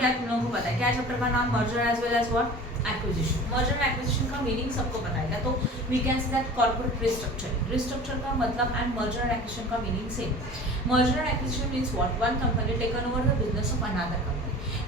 क्या तुम लोगों को पता है क्या चैप्टर का नाम merger as well as what acquisition. Merger and acquisition का मीनिंग सबको पता है, तो we can say that corporate restructure. Restructure का मतलब एंड मर्जर एंड एक्विजिशन का meaning same. Merger and acquisition means what, one company taken over the business of another company.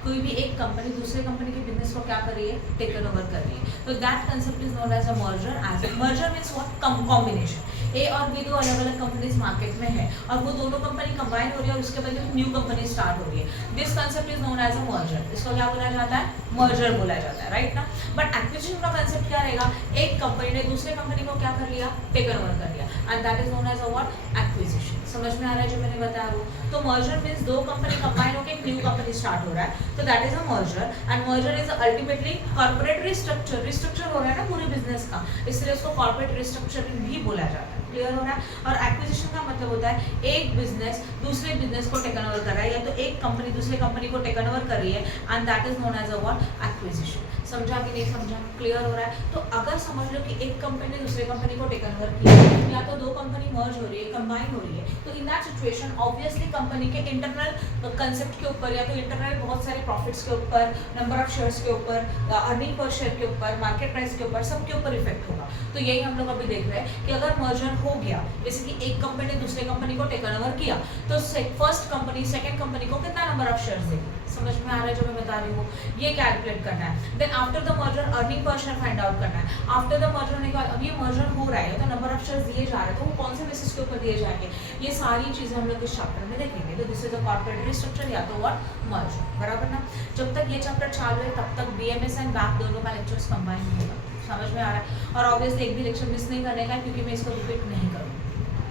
कोई भी एक कंपनी दूसरे कंपनी के बिजनेस को क्या कर रही है, टेकन ओवर कर रही है, तो that concept is known as a merger. As merger means what, combination. A और बी दो अलग अलग कंपनीज मार्केट में है और वो दोनों कंपनी कंबाइन हो रही है और उसके बदले में न्यू कंपनी स्टार्ट हो रही है। This concept is known as a merger. इसको क्या बोला जाता है, मर्जर बोला जाता है, राइट ना। बट एक्विजिशन का कंसेप्ट क्या रहेगा, एक कंपनी ने दूसरे कंपनी को क्या कर लिया, टेकन ओवर कर लिया, and that is known as a what, acquisition. समझ में आ रहा है जो मैंने बताया वो। तो मर्जर मींस दो कंपनी कंबाइन होकर एक न्यू कंपनी स्टार्ट हो रहा है, तो that is a merger. And merger is ultimately corporate restructure. Restructure हो रहा है ना पूरे बिजनेस का, इसलिए उसको कॉर्पोरेट रिस्ट्रक्चरिंग भी बोला जाता है। क्लियर हो रहा है। और एक्विजिशन का मतलब होता है एक बिजनेस दूसरे बिजनेस को टेकन ओवर कर रहा है, या तो एक कंपनी दूसरे कंपनी को टेकन ओवर कर रही है, and that is known as a what, acquisition. समझा कि नहीं समझा, क्लियर हो रहा है। तो अगर समझ लो कि एक कंपनी ने दूसरे कंपनी को टेकन ओवर किया, या तो दो कंपनी मर्ज हो रही है, कंबाइन हो रही है, तो in that situation obviously company के इंटरनल कंसेप्ट के ऊपर, या तो इंटरनल बहुत सारे प्रॉफिट्स के ऊपर, नंबर ऑफ शेयर्स के ऊपर, अर्निंग पर शेयर के ऊपर, मार्केट प्राइस के ऊपर, सबके ऊपर इफेक्ट होगा। तो यही हम लोग अभी देख रहे हैं कि अगर मर्जर हो गया, जैसे कि एक कंपनी ने दूसरे कंपनी को टेकन ओवर किया, तो फर्स्ट कंपनी सेकंड कंपनी को कितना नंबर ऑफ शेयर्स देगी। समझ में आ रहा है जो मैं बता रही हूँ, ये कैलकुलेट करना है। Then after the merger earning per share find out करना है। आफ्टर द मर्जर होने के बाद अब ये मर्जर हो रहा है तो नंबर ऑफ शेयर्स दिए जा रहे हैं, तो वो कौन से बेसिस के ऊपर दिए जाएंगे, ये सारी चीजें हम लोग इस चैप्टर में देखेंगे। तो this is a corporate restructure या तो व्हाट, मर्जर, बराबर ना। जब तक ये चैप्टर चालू है तब तक बीएमएस एंड बैक दोनों का लेक्चर्स कंबाइन होगा। समझ में आ रहा है। और ऑब्वियसली एक भी लेक्चर मिस नहीं करने का, क्योंकि मैं इसको रिपीट नहीं करूँगी।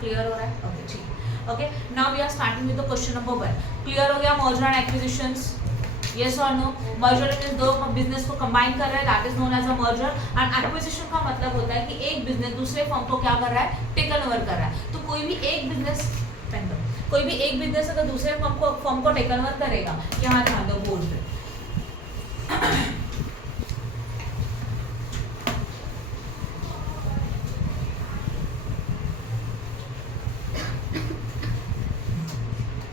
क्लियर हो रहा है, ओके ठीक। Okay, now we are starting with the question number 1। Clear हो गया, मर्जर एंड एक्विजिशंस, यस और नो। मर्जर मींस दो बिजनेस को कंबाइन कर रहा है, that is known as a merger. And acquisition का मतलब होता है कि एक बिजनेस दूसरे फर्म को क्या कर रहा है, टेकन ओवर कर रहा है। तो कोई भी एक बिजनेस अगर दूसरे फर्म को टेकन ओवर करेगा, यहाँ ध्यान दो बोर्ड पे,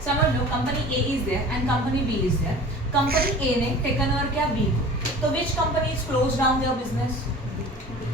समझ लो company A is there and company B is there. Company A ने टेकन ओवर किया बी को, तो which company is close down their business,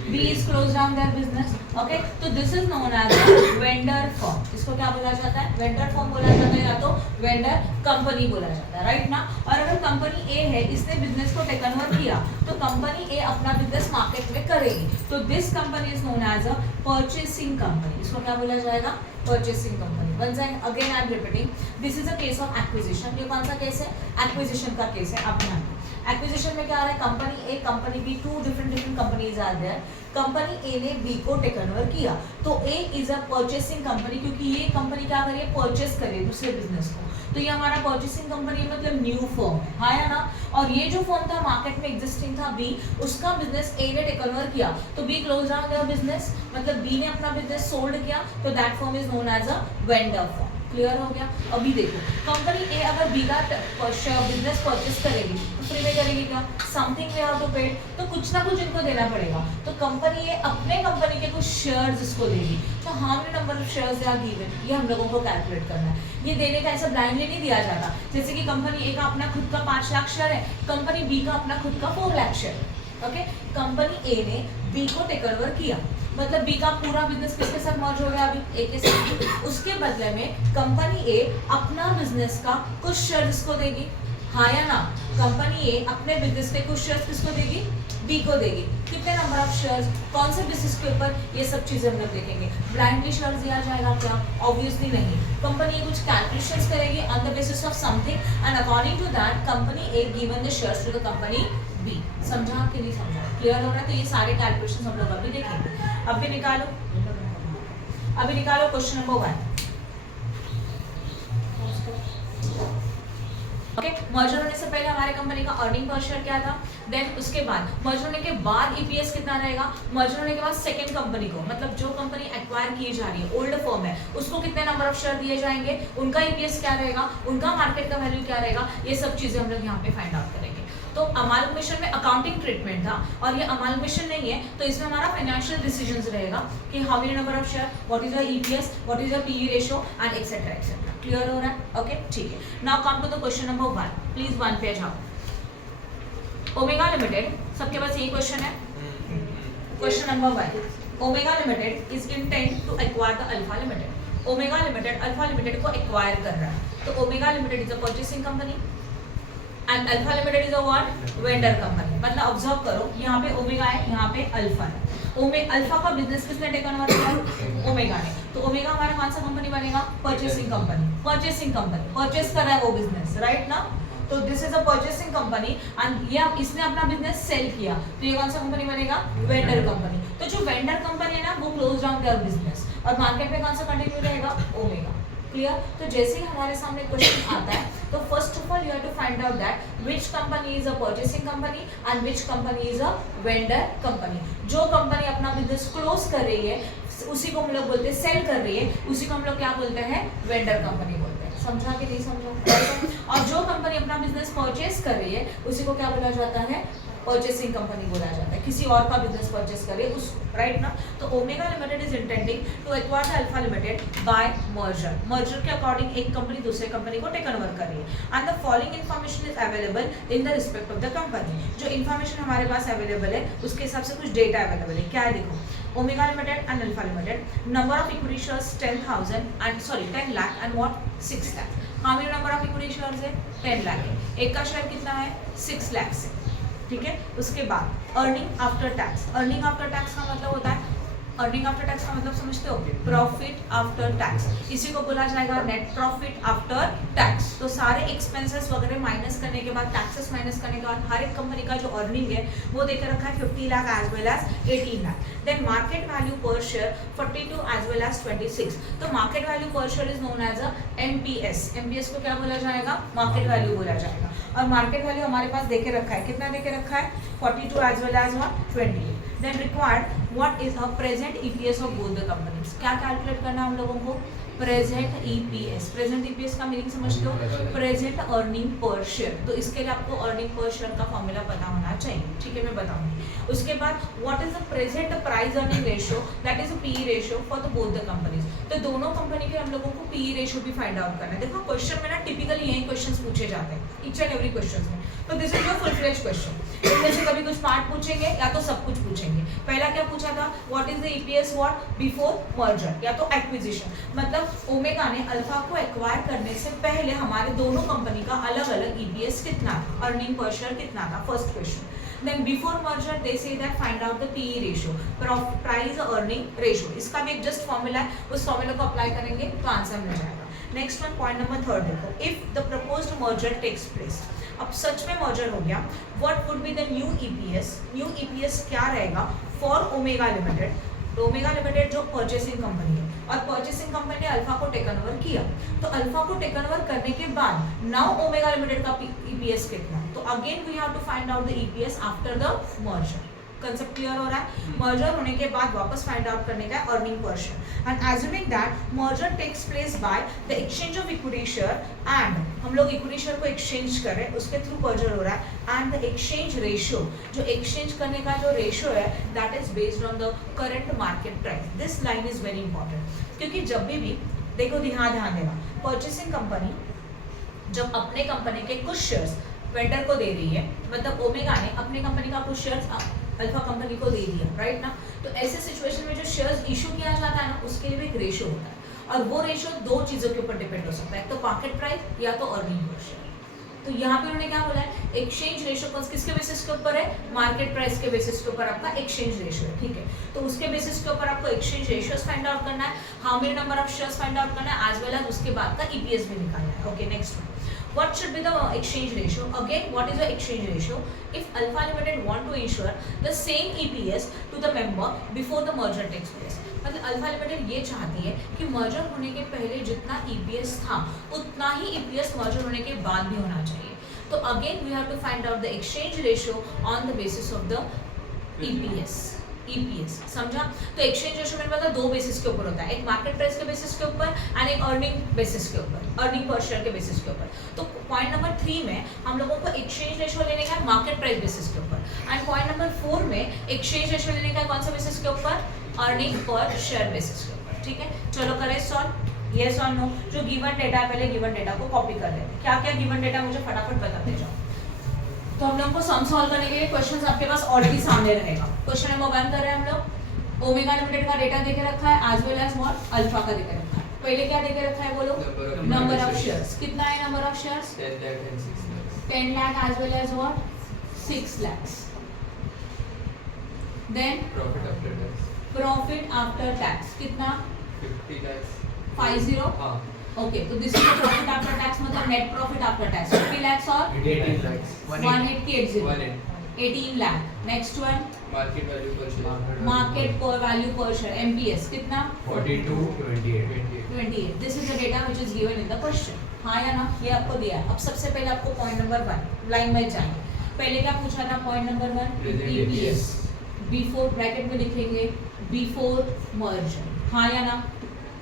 B is close down their business. Okay, तो this is known as vendor firm. इसको क्या बोला जाता है, वेंडर फर्म बोला जाता है, या तो वेंडर कंपनी बोला जाता है, राइट ना। और अगर कंपनी ए है, इसने बिजनेस को टेकन ओवर किया, तो कंपनी ए अपना बिजनेस मार्केट में करेगी, तो this company is known as a purchasing company. इसको क्या बोला जाएगा, purchasing company. Once again I am repeating, this is a case of acquisition. ये कौन सा केस है, एक्विजिशन का केस है। अब ध्यान, एक्विजिशन में क्या आ रहा है, company A company B, two different companies are there. Company A ने बी को टेकन ओवर किया, तो A is a purchasing company, क्योंकि ये कंपनी क्या करिए, परचेस करिए दूसरे बिजनेस को, तो ये हमारा परचेसिंग कंपनी मतलब न्यू फर्म है, हाँ या ना। और ये जो फर्म था मार्केट में एग्जिस्टिंग था बी, उसका बिजनेस ए ने टेकन ओवर किया, तो B close down their business, मतलब बी ने अपना बिजनेस सोल्ड किया, तो that firm is known as a vendor firm. Clear हो गया। अभी देखो, कंपनी ए अगर बी का बिजनेस परचेस करेगी तो फ्री में करेगी क्या, समथिंग वी हैव टू पे, तो कुछ ना कुछ इनको देना पड़ेगा। तो कंपनी ए अपने कंपनी के कुछ शेयर्स इसको देगी, तो how many number of shares they are given, ये हम लोगों को कैलकुलेट करना है। ये देने का ऐसा ब्लाइंडली नहीं दिया जाता, जैसे कि कंपनी ए का अपना खुद का 5 लाख शेयर है, कंपनी बी का अपना खुद का 4 लाख शेयर है। ओके, कंपनी ए ने बी को टेक ओवर किया, मतलब बी का पूरा बिजनेस किसके साथ मर्ज हो गया, अभी ए के साथ। उसके बदले में कंपनी ए अपना बिजनेस का कुछ शेयर इसको देगी, हाँ या ना। कंपनी ए अपने बिजनेस के कुछ शेयर किसको देगी, बी को देगी। कितने नंबर ऑफ शेयर्स, कौन से बेसिस के ऊपर, ये सब चीजें हम लोग देखेंगे। ब्लाइंडली शेयर्स दिया जाएगा क्या, ऑब्वियसली नहीं। कंपनी कुछ कैलकुलेशंस करेगी on the basis of something, and according to that company A given the shares to the company B. समझा कि नहीं समझा, क्लियर हो रहा है। तो ये सारे कैलकुलेशंस हम लोग अभी देखेंगे। अभी निकालो क्वेश्चन नंबर 1। ओके, मर्जर होने से पहले हमारे कंपनी का अर्निंग पर शेयर क्या था, देन उसके बाद मर्जर होने के बाद ईपीएस कितना रहेगा, मर्जर होने के बाद सेकंड कंपनी को, मतलब जो कंपनी एक्वायर की जा रही है, ओल्ड फर्म है, उसको कितने नंबर ऑफ शेयर दिए जाएंगे, उनका ईपीएस क्या रहेगा, उनका मार्केट का वैल्यू क्या रहेगा, ये सब चीजें हम लोग यहाँ पे फाइंड आउट करेंगे। तो अमालगमेशन में अकाउंटिंग ट्रीटमेंट था, और ये अमालगमेशन नहीं है, तो इसमें हमारा फाइनेंशियल डिसीजंस रहेगा कि how many number of share, what is your EPS, what is your PE ratio and etcetera etcetera. Clear हो रहा है, ओके ठीक है। Now come to the question number 1, please 1 पे जाओ। ओमेगा लिमिटेड, सबके पास यही क्वेश्चन है, question number 1, Omega limited is intend to acquire the Alpha limited. Omega limited alpha limited को एक्वायर कर रहा है, तो Omega limited is a purchasing company and Alpha limited is a what, vendor company. मतलब observe करो, यहाँ पे omega है, यहाँ पे अल्फा है। अल्फा का बिजनेस किसने टेकन ओवर किया? ओमेगा ने। तो ओमेगा हमारा कौन सा कंपनी बनेगा? Purchasing company. Purchasing company purchase कर रहा है वो बिजनेस, राइट ना? तो this is a purchasing company and ये इसने अपना बिजनेस सेल किया, तो ये कौन सा कंपनी बनेगा? Vendor company. तो जो वेंडर कंपनी है ना, वो क्लोज डाउन कर बिजनेस और मार्केट में कौन सा कंटिन्यू रहेगा? ओमेगा। क्लियर? तो जैसे ही हमारे सामने क्वेश्चन आता है, तो first of all you have to find out that which company is a purchasing company and which company is a vendor company. जो कंपनी अपना बिजनेस क्लोज कर रही है उसी को हम लोग बोलते हैं, सेल कर रही है उसी को हम लोग क्या बोलते हैं? वेंडर कंपनी बोलते हैं। समझा कि नहीं समझा? और जो कंपनी अपना बिजनेस परचेस कर रही है उसी को क्या बोला जाता है? परचेसिंग कंपनी बोला जाता है। किसी और का बिजनेस परचेस करे उस, राइट ना? तो Omega limited is intending to acquire the Alpha limited by merger. Merger के अकॉर्डिंग एक कंपनी दूसरे कंपनी को टेक ओवर कर रही है and the following information is available in the respect of the company. जो इन्फॉर्मेशन हमारे पास अवेलेबल है उसके हिसाब से कुछ डेटा अवेलेबल है। क्या है देखो, omega limited and Alpha limited, number of equity shares 10 lakh and what 6 lakh. How many number of equity shares है? 10 लाख है। एक का शेयर कितना है? 6 लाख से, ठीक है? उसके बाद earning after tax. Earning after tax का मतलब होता है, अर्निंग आफ्टर टैक्स का मतलब समझते हो? Profit after tax. इसी को बोला जाएगा नेट प्रॉफिट आफ्टर टैक्स। तो सारे एक्सपेंसेस वगैरह माइनस करने के बाद, टैक्सेस माइनस करने के बाद हर एक कंपनी का जो अर्निंग है वो देकर रखा है 50 lakh as well as 18 lakh. Then market value per share 42 as well as 26। तो market value per share is known as a MPS. MPS को क्या बोला जाएगा? मार्केट वैल्यू बोला जाएगा। और मार्केट वैल्यू हमारे पास देके रखा है, कितना देके रखा है? 42 as well as 28। Then required what is a present EPS of both the companies। क्या कैलकुलेट करना है हम लोगों को? Present EPS। प्रेजेंट EPS का मीनिंग समझते हो? Present earning per share. तो इसके लिए आपको अर्निंग पर शेयर का फॉर्मूला पता होना चाहिए, ठीक है? मैं बताऊंगी। उसके बाद what is the present price earning ratio, that is PE ratio for the both the companies. तो दोनों कंपनी के हम लोगों को PE रेशियो भी फाइंड आउट करना है। देखो क्वेश्चन में ना टिपिकली यही क्वेश्चंस पूछे जाते हैं ईच एंड एवरी क्वेश्चन में। तो this is your full fledged question. इनमें से कभी कुछ पार्ट पूछेंगे या तो सब कुछ पूछेंगे। पहला क्या पूछा था? What is the EPS what before merger या तो एक्विजिशन। मतलब ओमेगा ने अल्फा को एक्वायर करने से पहले हमारे दोनों कंपनी का अलग अलग EPS कितना था, अर्निंग पर शेयर कितना था, first question. Then before merger they say that find out the PE ratio, price earning ratio। इसका भी एक जस्ट फॉर्मूला है, उस फॉर्मूला को अप्लाई करेंगे तो आंसर मिल जाएगा। नेक्स्ट वन, पॉइंट नंबर 3 देखो, if the proposed merger takes place. अब सच में मर्जर हो गया, what would be the new EPS? New EPS क्या रहेगा फॉर ओमेगा लिमिटेड? तो ओमेगा लिमिटेड जो परचेसिंग कंपनी है और परचेसिंग कंपनी ने अल्फा को टेकन ओवर किया, तो अल्फा को टेकन ओवर करने के बाद नाउ ओमेगा लिमिटेड का EPS कितना? तो again we have to find out the EPS after the merger. Concept clear हो रहा है? मर्जर होने के बाद वापस फाइंड आउट करने का earning per share and assuming that merger takes place by the exchange of equity share and हम लोग इक्विटी शेयर को एक्सचेंज कर रहे हैं, उसके थ्रू मर्जर हो रहा है एंड द एक्सचेंज रेशियो, जो एक्सचेंज करने का जो रेशियो है that is based on the current market price. This line is very important क्योंकि जब भी देखो ध्यान देना, परचेसिंग कंपनी जब अपने कंपनी के कुछ शेयर्स वेंडर को दे रही है, मतलब ओमेगा ने अपनी कंपनी का कुछ शेयर्स अल्फा कंपनी को दे दिया, राइट ना? तो ऐसे सिचुएशन में जो शेयर्स इशू किया जाता है ना, उसके लिए भी एक रेशियो होता है और वो रेशियो दो चीज़ों के ऊपर डिपेंड हो सकता है, एक तो मार्केट प्राइस या तो अर्निंग पर शेयर। तो यहाँ पे उन्होंने क्या बोला है? एक्सचेंज रेशियो किसके बेसिस के ऊपर है? मार्केट प्राइस के बेसिस के ऊपर आपका एक्सचेंज रेशियो है, ठीक है? तो उसके बेसिस के ऊपर आपको एक्सचेंज रेशियोस फाइंड आउट करना है, how many number of shares find out करना है, एज वेल एज उसके बाद का EPS भी निकालना है। Okay, next one, what should be the exchange ratio? Again, what is the exchange ratio? If Alpha Limited want to ensure the same EPS to the member before the merger takes place, मतलब alpha limited ये चाहती है कि merger होने के पहले जितना EPS था उतना ही EPS मर्जर होने के बाद भी होना चाहिए। तो again we have to find out the exchange ratio on the basis of the EPS। समझा? तो एक्सचेंज रेशियो मेरे पास दो बेसिस के ऊपर होता है, एक मार्केट प्राइस के बेसिस के ऊपर एंड एक अर्निंग बेसिस के ऊपर, अर्निंग पर शेयर के बेसिस के ऊपर। तो पॉइंट नंबर 3 में हम लोगों को एक्सचेंज रेशियो लेने का है मार्केट प्राइस बेसिस के ऊपर एंड पॉइंट नंबर 4 में एक्सचेंज रेशियो लेने का है कौन सा बेसिस के ऊपर? अर्निंग पर शेयर बेसिस के ऊपर, ठीक है? चलो करें सॉल्व, यस और नो। जो गिवन डेटा है पहले गिवन डेटा को कॉपी कर लेते हैं। क्या क्या गिवन डेटा मुझे फटाफट बताते जाओ। तो हम लोग को सम सॉल्व करने के लिए क्वेश्चंस आपके पास ऑलरेडी सामने रहेगा। क्वेश्चन नंबर 1 कर रहे हैं हम लोग। ओमेगा लिमिटेड का डेटा देके रखा है as well as what Alpha का देके रखा है। पहले क्या देके रखा है बोलो, नंबर ऑफ शेयर्स। कितना है number of shares? 10 lakh as well as what 6 lakhs। Then profit after tax कितना? 50 lakhs 50। हां ओके, तो this is the profit after tax, मतलब net profit after tax 50 lakhs और 18 lakhs 1880 18 lakh। Next one market value per share market per value per share MPS कितना? 4228 this is the data which is given in the question. हाँ या ना, ये आपको दिया है। अब सबसे पहले आपको पॉइंट नंबर 1 लाइन वाइज जाएंगे। पहले क्या पूछा था? Point number 1 EPS before, bracket में लिखेंगे बिफोर मर्जर। हाँ या ना?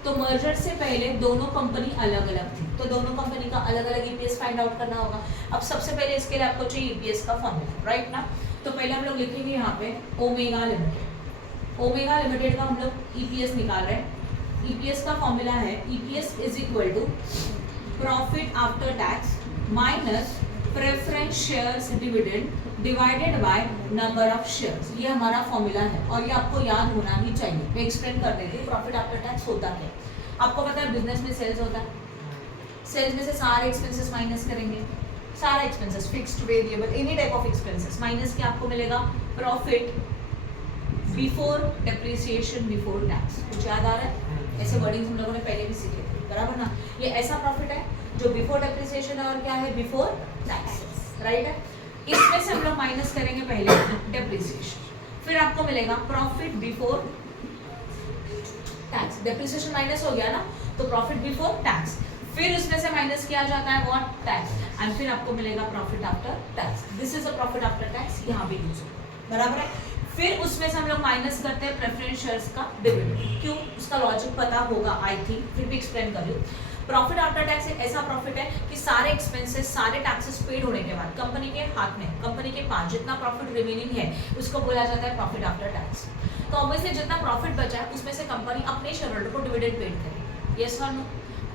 तो मर्जर से पहले दोनों कंपनी अलग अलग थी, तो दोनों कंपनी का अलग अलग ईपीएस फाइंड आउट करना होगा। अब सबसे पहले इसके लिए आपको चाहिए ईपीएस का फॉर्मूला, राइट ना? तो पहले हम लोग लिखेंगे यहाँ पे ओमेगा लिमिटेड। ओमेगा लिमिटेड का हम लोग ईपीएस निकाल रहे हैं। ईपीएस का फॉर्मूला है EPS is equal to profit after tax minus preference shares dividend divided by number of shares. ये हमारा फॉर्मूला है और ये आपको याद होना ही चाहिए। मैं एक्सप्लेन कर देती हूँ प्रॉफिट आफ्टर टैक्स होता क्या। आपको पता है बिजनेस में सेल्स होता है, सेल्स में से सारे एक्सपेंसेस माइनस करेंगे, सारा expenses fixed variable any type of expenses minus के आपको मिलेगा profit before depreciation before tax. कुछ याद आ रहा है? ऐसे वर्डिंग्स हम लोगों ने पहले भी सीखे थे, बराबर ना? ये ऐसा प्रॉफिट है जो बिफोर डेप्रिसिएशन है और क्या है? बिफोर टैक्स, राइट है? इसमें से हम लोग माइनस करेंगे पहले डेप्रिसिएशन, फिर आपको मिलेगा profit before tax. Depreciation minus हो गया ना, तो प्रॉफिट बिफोर टैक्स, फिर उसमें से माइनस किया जाता है व्हाट? टैक्स, एंड फिर आपको मिलेगा profit after tax. This is a profit after tax, यहाँ पे यूज होगा, बराबर है? फिर उसमें से हम लोग माइनस करते हैं प्रेफरेंस शेयर्स का डिविडेंड। क्यों? उसका लॉजिक पता होगा आई थिंक, फिर भी एक्सप्लेन कर रही हूँ। प्रॉफिट आफ्टर टैक्स एक ऐसा प्रॉफिट है कि सारे एक्सपेंसेस सारे टैक्सेस पेड होने के बाद कंपनी के हाथ में, कंपनी के पास जितना प्रॉफिट रिमेनिंग है उसको बोला जाता है प्रॉफिट आफ्टर टैक्स। तो ऑब्वियसली जितना प्रॉफिट बचा है उसमें से कंपनी अपने शेयर होल्डर को डिविडेंड पेड करेगी। यस और नो?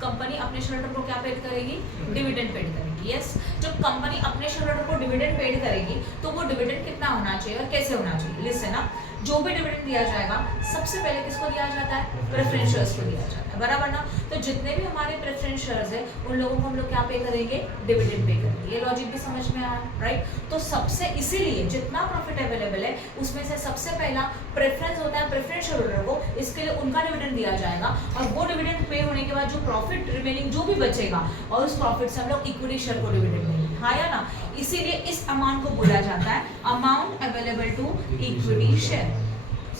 कंपनी अपने शेयर होल्डर को क्या पेड करेगी? डिविडेंड पेड करेगी। यस, जब कंपनी अपने शेयर होल्डर को डिविडेंड पेड करेगी तो वो डिविडेंड कितना होना चाहिए और कैसे होना चाहिए? लिसन ना, जो भी डिविडेंड दिया जाएगा सबसे पहले किसको दिया जाता है? प्रेफरेंस शेयर्स को दिया जाता है, बराबर ना? तो जितने भी हमारे प्रेफरेंस शेयर्स है उन लोगों को हम लोग क्या पे करेंगे? डिविडेंड पे करेंगे। ये लॉजिक भी समझ में आया, राइट? तो सबसे इसीलिए जितना प्रॉफिट अवेलेबल है उसमें से सबसे पहला प्रेफरेंस होता है प्रेफरेंस शेयर होल्डर को, इसके लिए उनका डिविडेंड दिया जाएगा और वो डिविडेंड पे होने के बाद जो प्रॉफिट रिमेनिंग जो भी बचेगा और उस प्रॉफिट से हम लोग इक्विटी शेयर को डिविडेंड देंगे। हाँ या ना? इसीलिए इस अमाउंट को बोला जाता है amount available to equity share.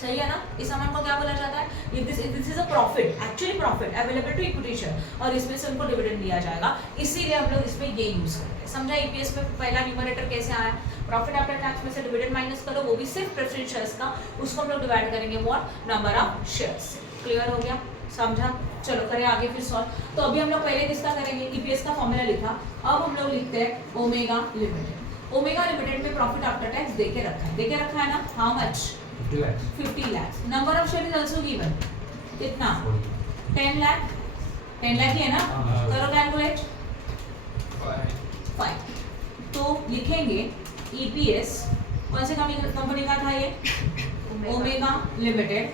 सही है ना? इस अमाउंट को क्या बोला जाता है? This is a profit, actually profit available to equity share, और इसमें से उनको डिविडेंड दिया जाएगा। इसीलिए हम लोग इसमें ये यूज करते हैं। समझा? ईपीएस में पहला न्यूमरेटर कैसे आया? प्रॉफिट आफ्टर टैक्स में से डिविडेंड माइनस करो, वो भी सिर्फ प्रेफरेंस शेयर्स का, उसको हम लोग डिवाइड करेंगे व्हाट? नंबर ऑफ शेयर्स से। क्लियर हो गया? समझा? चलो करें आगे फिर सॉल्व। तो अभी हम लोग पहले किसका करेंगे? ईपीएस का फॉर्मूला लिखा, अब हम लोग लिखते हैं ओमेगा लिमिटेड। ओमेगा लिमिटेड में प्रॉफिट आफ्टर टैक्स देके रखा है ना? How much? 50 lakhs। Number of share is also given. कितना? 10 लाख। 10 लाख ही है ना? करो कैलकुलेट। 5। तो लिखेंगे ईपीएस कौन से कंपनी का था ये? Omega limited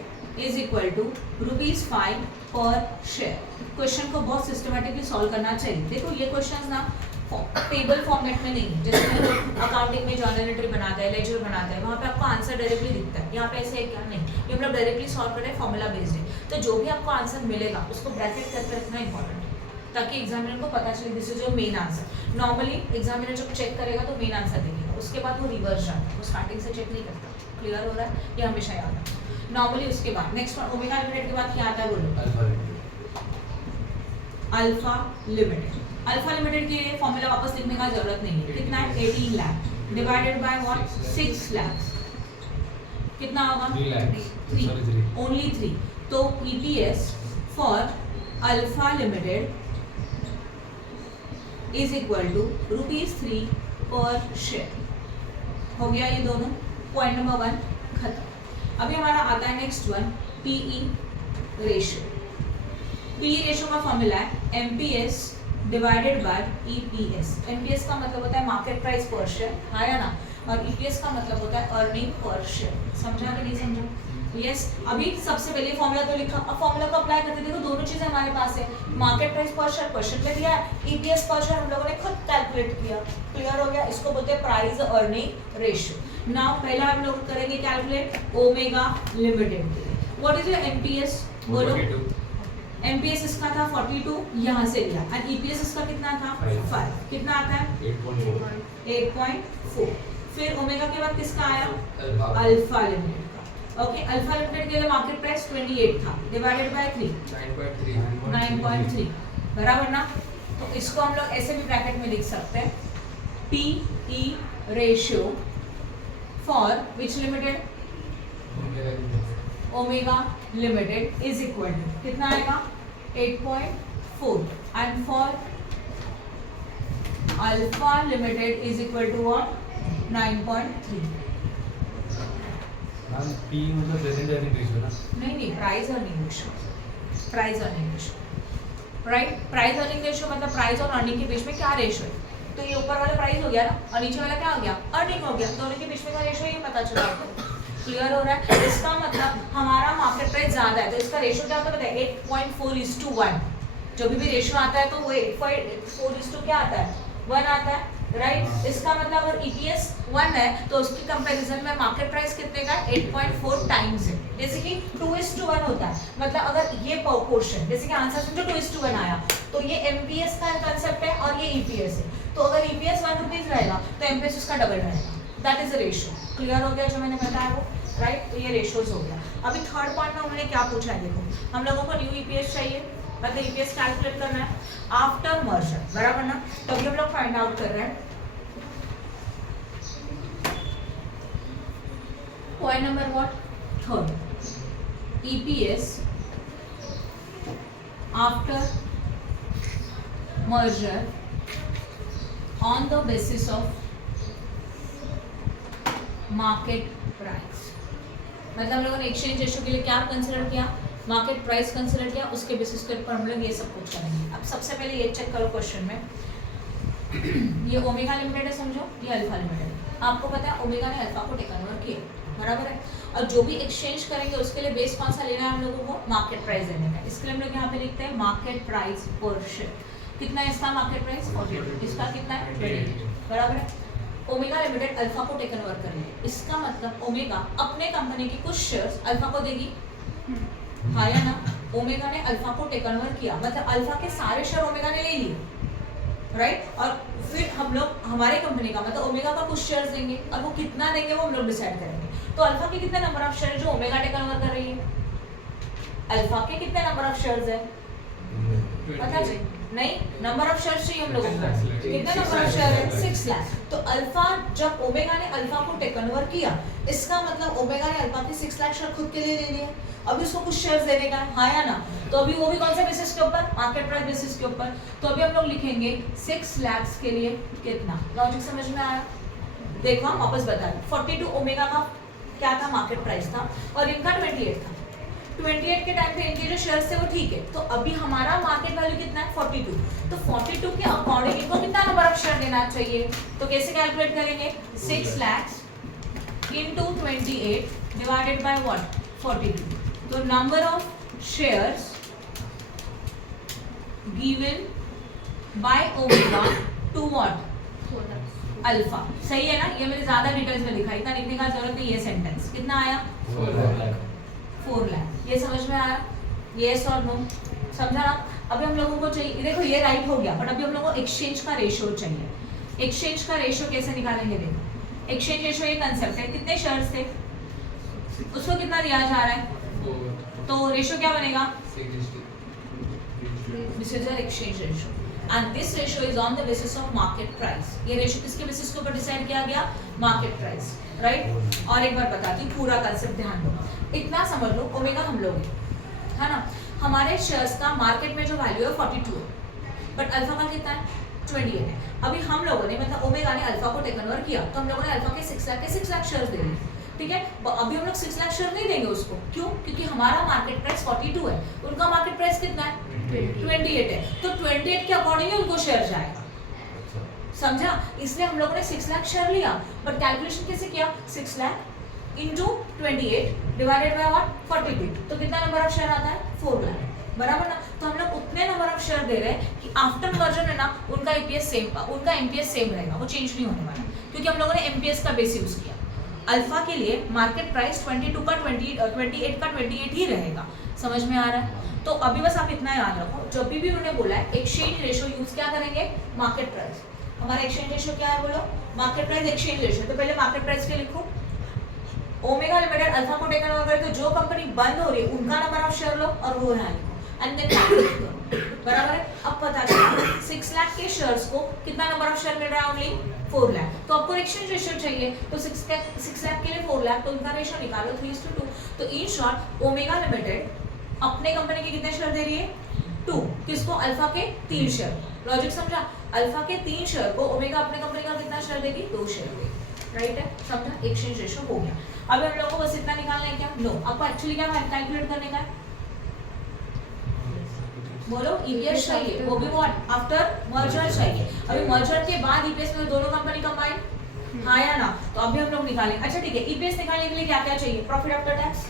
is equal to ₹5 per share. Question को बहुत सिस्टमेटिकली सॉल्व करना चाहिए। देखो ये क्वेश्चन ना टेबल फॉर्मेट में नहीं, जैसे हम लोग अकाउंटिंग में जर्नल एंट्री बनाते हैं, लेजर बनाते हैं, वहाँ पे आपको आंसर डायरेक्टली दिखता है। यहाँ पे ऐसे है क्या? नहीं, ये हम लोग डायरेक्टली सॉल्व कर रहे हैं, फॉर्मूला बेस्ड है। तो जो भी आपको आंसर मिलेगा उसको ब्रैकेट करके रखना इंपॉर्टेंट है, ताकि एग्जामिनर को पता चले this is your main answer. Normally examiner जब चेक करेगा तो मेन आंसर देखेगा, उसके बाद वो रिवर्स जाता है, वो स्टार्टिंग से चेक नहीं करता। क्लियर हो रहा है? ये हमेशा याद रखना। नॉर्मली उसके बाद नेक्स्ट वन ओमेगा लिमिटेड के बाद क्या आता है बोलो? Alpha Limited. अल्फा लिमिटेड के फॉर्मूला वापस लिखने का जरूरत नहीं है। कितना है? 18 lakh divided by what? 6 lakh. कितना होगा? 3 ओनली 3। तो EPS for Alpha limited is equal to ₹3 per share. हो गया ये दोनों। पॉइंट नंबर 1 खत्म। अभी हमारा आता है next one PE ratio. PE ratio का फॉर्मूला है MPS divided by EPS। MPS का मतलब होता है मार्केट प्राइस पर शेयर, हाँ या ना, और EPS का मतलब होता है अर्निंग पर शेयर। समझा कि नहीं समझा? यस अभी सबसे पहले फॉर्मूला तो लिखा, अब फॉर्मूला को अप्लाई करते देखो दोनों चीजें हमारे पास है, market price per share question में दिया है, EPS पर शेयर हम लोगों ने खुद कैलकुलेट किया। क्लियर हो गया? इसको बोलते हैं प्राइस अर्निंग रेशियो। नाउ पहला हम लोग करेंगे कैलकुलेट ओमेगा लिमिटेड के लिए। What is your MPS? बोलो। MPS इसका था 42, यहाँ से लिया, और EPS इसका कितना था 5। कितना आता है 8.4। फिर ओमेगा के बाद किसका आया? अल्फा लिमिटेड का। ओके, अल्फा लिमिटेड के लिए मार्केट प्राइस 28 था, डिवाइडेड बाय 3 9.3 बराबर ना। तो इसको हम लोग ऐसे भी ब्रैकेट में लिख सकते हैं, PE ratio for which limited? Omega limited is equal to कितना आएगा 8.4 and for Alpha limited is equal to what 9.3। Ma'am P मतलब प्रेजेंट अर्निंग रेशियो ना? नहीं price earning ratio, price earning ratio, right. Price earning ratio मतलब price और earning के बीच में क्या रेशियो है? तो ये ऊपर वाला प्राइस हो गया ना, और नीचे वाला क्या हो गया? अर्निंग हो गया। दोनों के बीच में का रेशियो ये पता चला आपको। क्लियर हो रहा है? इसका मतलब हमारा मार्केट प्राइस ज्यादा है तो इसका रेशियो क्या होता है? 8.4:1। जो भी रेशियो आता है तो वो 8.4 क्या आता है? 1 आता है, राइट। इसका मतलब अगर EPS 1 है तो उसकी कंपैरिजन में मार्केट प्राइस कितने का 8.4 टाइम्स है। जैसे कि 2:1 होता है, मतलब अगर ये पोर्शन जैसे कि आंसर समझो 2:1 आया तो ये MPS का कंसेप्ट है और ये EPS है। तो अगर EPS 1 रुपीज रहेगा तो MPS उसका डबल रहेगा। That is the ratio. Clear हो गया जो मैंने बताया वो, राइट। तो ये रेशियोज हो गया। अभी थर्ड पॉइंट में उन्होंने क्या पूछा है, देखो हम लोगों को न्यू EPS चाहिए, मतलब EPS कैलकुलेट करना है आफ्टर मर्जर, बराबर ना। तो अभी हम लोग फाइंड आउट कर रहे हैं point number what 3, EPS after merger on the basis of market price. मतलब हम लोगों ने एक्सचेंज रेशियो के लिए क्या कंसिडर किया? मार्केट प्राइस कंसिडर किया, उसके बेसिस के ऊपर हम लोग ये सब कुछ करेंगे। अब सबसे पहले ये चेक करो क्वेश्चन में ये ओमेगा लिमिटेड है, समझो ये अल्फा लिमिटेड है। आपको पता है ओमेगा ने अल्फा को टेक ओवर किया, बराबर है। और जो भी एक्सचेंज करेंगे उसके लिए बेस कौन सा लेना है हम लोगों को? मार्केट प्राइस देने का। इसके लिए हम लोग यहाँ पे लिखते हैं मार्केट प्राइस पर शेयर। कितना है इसका मार्केट प्राइस? 42। इसका कितना है? 28, बराबर है। ओमेगा लिमिटेड अल्फा को टेकन ओवर करेंगे, इसका मतलब ओमेगा अपने कंपनी की कुछ शेयर्स अल्फा को देगी, हाँ या ना। ओमेगा ने अल्फा को टेकन ओवर किया, मतलब अल्फा के सारे शेयर ओमेगा ने ले लिए, राइट। और फिर हम लोग हमारे कंपनी का मतलब ओमेगा का कुछ शेयर्स देंगे, और वो कितना देंगे वो हम लोग डिसाइड करेंगे। तो अल्फा के कितने नंबर ऑफ शेयर जो ओमेगा टेकन ओवर कर रही है? अल्फा के कितने नंबर ऑफ शेयर्स है पता है? नहीं, नंबर ऑफ शेयर्स चाहिए हम लोगों को। कितना नंबर ऑफ शेयर है? 6 लाख। तो अल्फा जब ओमेगा ने अल्फा को टेक ओवर किया, इसका मतलब ओमेगा ने अल्फा के 6 लाख शेयर खुद के लिए ले लिए। अभी उसको कुछ शेयर्स देने का है, हाँ या ना। तो अभी वो भी कौन से बेसिस के ऊपर? मार्केट प्राइस बेसिस के ऊपर। तो अभी हम लोग लिखेंगे 6 लाख के लिए कितना। लॉजिक समझ में आया? देखो हम वापस बता रहे, 42 ओमेगा का क्या था? मार्केट प्राइस था, और इनका 28 था। 28 के टाइम पे इनके जो शेयर्स थे वो ठीक है। तो अभी हमारा मार्केट वैल्यू कितना है? 42। तो 42 के अकॉर्डिंग इनको कितना नंबर ऑफ शेयर देना चाहिए? तो कैसे कैलकुलेट करेंगे? 6 lakh into 28 divided by what? 42। तो number of shares given by Omega to what? Alpha. सही है ना? ये मैंने ज्यादा डिटेल्स में लिखा, इतना लिखने का जरूरत नहीं। ये सेंटेंस कितना आया? 4 लाख। ये समझ में आया? येस और नो? समझा ना? अभी हम लोगों को चाहिए, देखो ये राइट हो गया, बट अभी हम लोगों को एक्सचेंज का रेशियो चाहिए। एक्सचेंज का रेशियो कैसे निकालेंगे? देखो एक्सचेंज रेशियो ये कंसेप्ट है, कितने शेयर्स थे उसको कितना दिया जा रहा है, तो रेशियो क्या बनेगा? This is your exchange ratio and this ratio is on the basis of market price. ये रेशियो किसके बेसिस के ऊपर डिसाइड किया गया? Market price, right. और एक बार बताती हूँ, पूरा कंसेप्ट ध्यान दो, इतना समझ लो। ओमेगा हम लोग है ना, हमारे शेयर्स का मार्केट में जो वैल्यू है 42 है, बट अल्फा का कितना है? 28 है। अभी हम लोगों ने मतलब ओमेगा ने अल्फा को टेक ओवर किया, तो हम लोगों ने अल्फा के 6 लाख शेयर्स दे दिए। ठीक है, अभी हम लोग 6 लाख शेयर नहीं देंगे उसको, क्यों? क्योंकि हमारा मार्केट प्राइस 42 है, उनका मार्केट प्राइस कितना है? 28 है, तो 28 के अकॉर्डिंग ही उनको शेयर जाएगा, समझा? इसलिए हम लोगों ने 6 लाख शेयर लिया, बट कैलकुलेशन कैसे किया? 6 lakh into 28 divided by what? 42, तो कितना नंबर ऑफ शेयर आता है? 4 लाख, बराबर ना? तो हम लोग उतने नंबर ऑफ शेयर दे रहे हैं कि आफ्टर मर्जर में ना उनका ईपीएस सेम, उनका एमपीएस सेम रहेगा, वो चेंज नहीं होने वाला, क्योंकि हम लोगों ने एमपीएस का बेस यूज किया। अल्फा के लिए मार्केट प्राइस 22 का 28 का 28 ही रहेगा, समझ में आ रहा है? तो अभी बस आप इतना याद रखो, जब भी उन्होंने बोला है एक्सचेंज रेशियो यूज क्या करेंगे? Market price. हमारा एक्सचेंज रेशियो क्या है बोलो? Market price exchange ratio. तो पहले मार्केट प्राइस के लिखो, ओमेगा लिमिटेड अल्फा को टेकन ओवर करके जो कंपनी बंद हो रही है उनका नंबर ऑफ शेयर लो और वो यहाँ लिखो एंड देन कैलकुलेट करो, बराबर है? अब पता चला 6 लाख के शेयर्स को कितना नंबर ऑफ शेयर मिल रहा है? ओनली 4 लाख। तो आपको एक्सचेंज रेशियो चाहिए, तो 6 लाख के लिए 4 लाख, तो उनका रेशियो निकालो 3:2। तो इन शॉर्ट ओमेगा लिमिटेड अपने कंपनी के कितने शेयर दे रही है? 2। किसको? अल्फा के 3 शेयर। लॉजिक समझा? अल्फा के 3 शेयर को ओमेगा अपने कंपनी का कितना शेयर देगी? 2 शेयर देगी, राइट है? समझा? एक्सचेंज रेशियो हो गया। अब हम लोगों को बस इतना निकालना है क्या? नो, आपको एक्चुअली क्या कैलकुलेट करने का है? बोलो, ईपीएस चाहिए, वो भी व्हाट? आफ्टर मर्जर चाहिए। अभी मर्जर के बाद ईपीएस में दोनों कंपनी कंबाइन, हाँ या ना? तो अभी हम लोग निकालेंगे। अच्छा ठीक है, ईपीएस निकालने के लिए क्या क्या चाहिए? Profit after tax.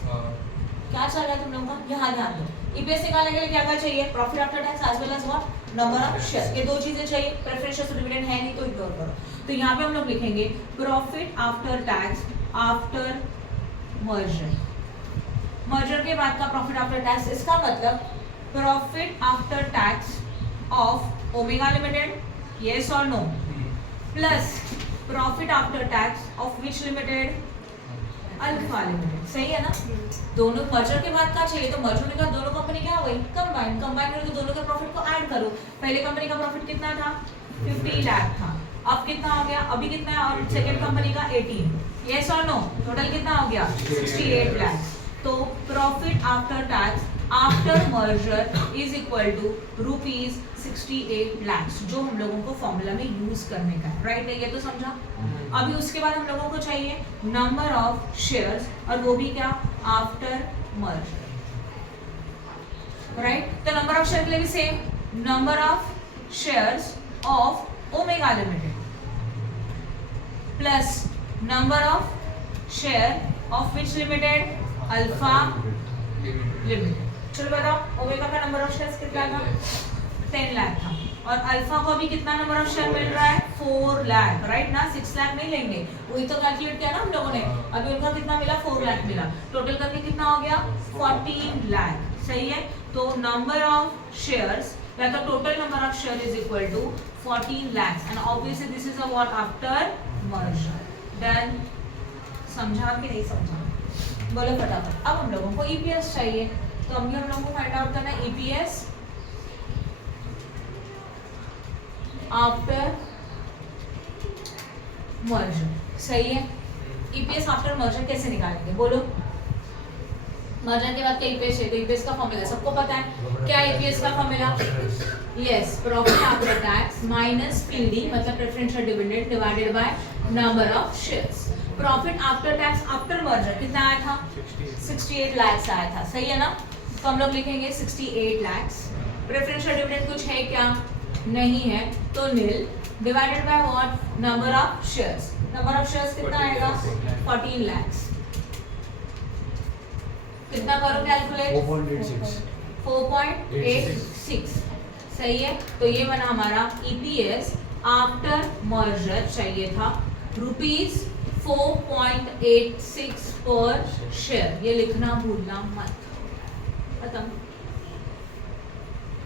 क्या चल रहा है तुम लोगों का? यहाँ ध्यान दो। ईपीएस निकालने के लिए क्या क्या चाहिए? Profit after tax as well as what? Number of share. ये 2 चीजें चाहिए। प्रेफरेंशियल डिविडेंड है नहीं तो इग्नोर करो। तो यहाँ पे हम लोग लिखेंगे profit after tax after merger. Merger के बाद का प्रॉफिट आफ्टर टैक्स, इसका मतलब profit after tax of omega limited, yes और no, plus profit after tax of which limited? Alpha limited. सही है ना? दोनों मर्जर के बाद का चाहिए, तो मर्जर में का दोनों कंपनी क्या हो गई? कंबाइन। कंबाइन करो तो दोनों के प्रॉफिट को ऐड करो। पहले कंपनी का प्रॉफिट कितना था? 50 लाख था, अब कितना हो गया? अभी कितना है? और सेकंड कंपनी का 18, यस और नो? टोटल कितना हो गया? 68 लाख। तो profit after tax after merger is equal to ₹68 lakhs, जो हम लोगों को फॉर्मूला में यूज करने का है, राइट है? ये तो समझा? अभी उसके बाद हम लोगों को चाहिए नंबर ऑफ शेयर्स, और वो भी क्या? After merger, right? तो नंबर ऑफ शेयर के लिए भी same, number of shares of omega limited plus number of share of which limited? Alpha limited. चलो बताओ, ओमेगा का नंबर ऑफ शेयर्स कितना था? 10 लाख था, और अल्फा को अभी कितना नंबर ऑफ शेयर मिल रहा है? 4 लाख, राइट ना? 6 लाख नहीं लेंगे, वही तो कैलकुलेट किया ना हम लोगों ने। अभी उनका कितना मिला? 4 लाख मिला, टोटल करके कितना हो गया? 14 लाख। सही है? तो नंबर ऑफ शेयर्स या तो total number of share is equal to 14 lakhs, and obviously this is a what? After merger. Done? समझा कि नहीं समझा? बोलो फटाफट। अब हम लोगों को ईपीएस चाहिए, तो हम लोगों को फाइंड आउट करना है ईपीएस आफ्टर मर्जर। सही है? ईपीएस आफ्टर मर्जर कैसे निकालेंगे? बोलो। मर्जर के बाद क्या ईपीएस है? तो ईपीएस का फॉर्मूला सबको पता है। क्या ईपीएस का formula? Yes, profit after tax minus PD, मतलब preferential dividend, divided by number of shares. Profit after tax after merger कितना आया था? 68 lakhs आया था। सही है ना? तो हम लोग लिखेंगे 68 lakhs। प्रेफरेंशियल डिविडेंड कुछ है क्या? नहीं है, तो nil, divided by what? Number of shares. Number of shares कितना आएगा? 14 lakhs। कितना करो कैलकुलेट? 4.86। सही है? तो ये बना हमारा ईपीएस आफ्टर मर्जर, चाहिए था ₹4.86 पर शेयर। ये लिखना भूलना मत। खत्म?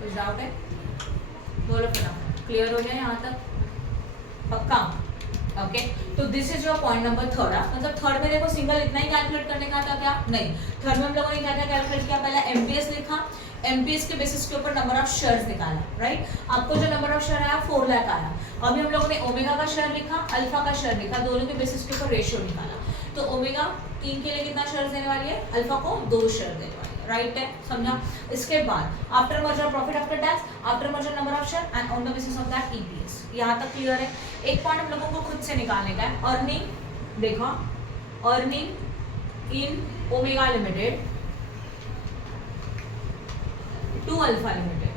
कुछ डाउट है? बोलो फटाफट। क्लियर हो गया यहाँ तक? पक्का? ओके, तो this is your point number 3। मतलब थर्ड में देखो सिंगल इतना ही कैलकुलेट करने का था क्या? नहीं, थर्ड में हम लोगों ने क्या क्या कैलकुलेट किया? पहले एमपीएस लिखा, एमपीएस के बेसिस के ऊपर नंबर ऑफ शेयर्स निकाला, राइट? आपको जो नंबर ऑफ शेयर आया 4 लाख आया। अभी हम लोगों ने ओमेगा का शेयर लिखा, अल्फा का शेयर लिखा, दोनों के बेसिस के ऊपर रेशियो निकाला। तो ओमेगा 3 के लिए कितना शेयर देने वाली है? अल्फा को 2 शेयर देने वाली है, राइट है? समझा? इसके बाद after merger profit after tax, after merger number of share, and on the basis of that EPS. यहाँ तक क्लियर है? एक पॉइंट हम लोगों को खुद से निकालने का है, अर्निंग। देखो, earning in Omega Limited to Alpha Limited.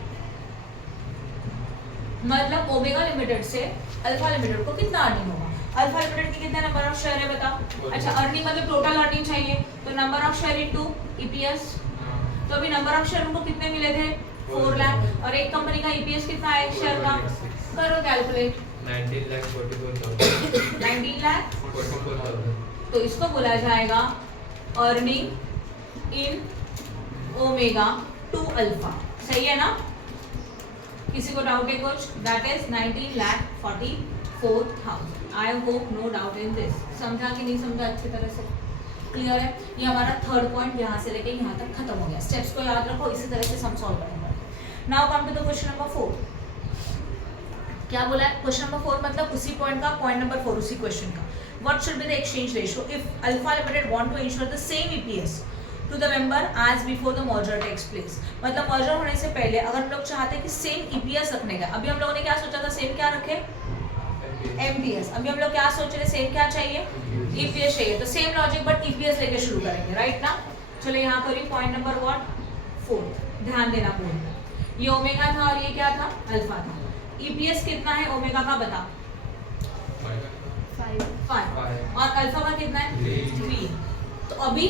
मतलब ओमेगा लिमिटेड से अल्फा लिमिटेड को कितना अर्निंग होगा? अल्फा लिमिटेड के कितने नंबर ऑफ शेयर है बताओ? अच्छा, अर्निंग मतलब टोटल अर्निंग चाहिए, तो number of share into EPS. तो अभी नंबर ऑफ शेयर उनको कितने मिले थे? 4 लाख। और एक कंपनी का ईपीएस कितना है एक शेयर का? करो कैलकुलेट। 19,44,000 19 लाख। 44,000। तो इसको बोला जाएगा earning in omega to Alpha. सही है ना? किसी को डाउट है कुछ? That is 19,44,000। I hope no doubt in this. समझा कि नहीं समझा? अच्छी तरह से क्लियर है? ये हमारा थर्ड पॉइंट यहाँ से लेके यहाँ तक खत्म हो गया। स्टेप्स को याद रखो, इसी तरह से सम सॉल्व करेंगे। Now come to the question number 4। क्या बोला है? क्वेश्चन नंबर 4 मतलब उसी पॉइंट का पॉइंट नंबर 4 उसी क्वेश्चन का। What should be the exchange ratio if Alpha Limited want to ensure the same EPS to the member as before the merger takes place. मतलब merger होने से पहले अगर हम लोग चाहते हैं कि सेम ईपीएस रखने का, अभी हम लोगों ने क्या सोचा था? सेम क्या रखे? एमपीएस। अभी हम लोग क्या सोच रहे? सेम क्या चाहिए? ईपीएस चाहिए। तो सेम लॉजिक बट ईपीएस लेके शुरू करेंगे, राइट ना? चलो यहाँ करिए पॉइंट नंबर व्हाट 4। ध्यान देना बोल। ये ओमेगा था और ये क्या था? अल्फा था। ईपीएस कितना है ओमेगा का बता? 5 और अल्फा का कितना है? 3। तो अभी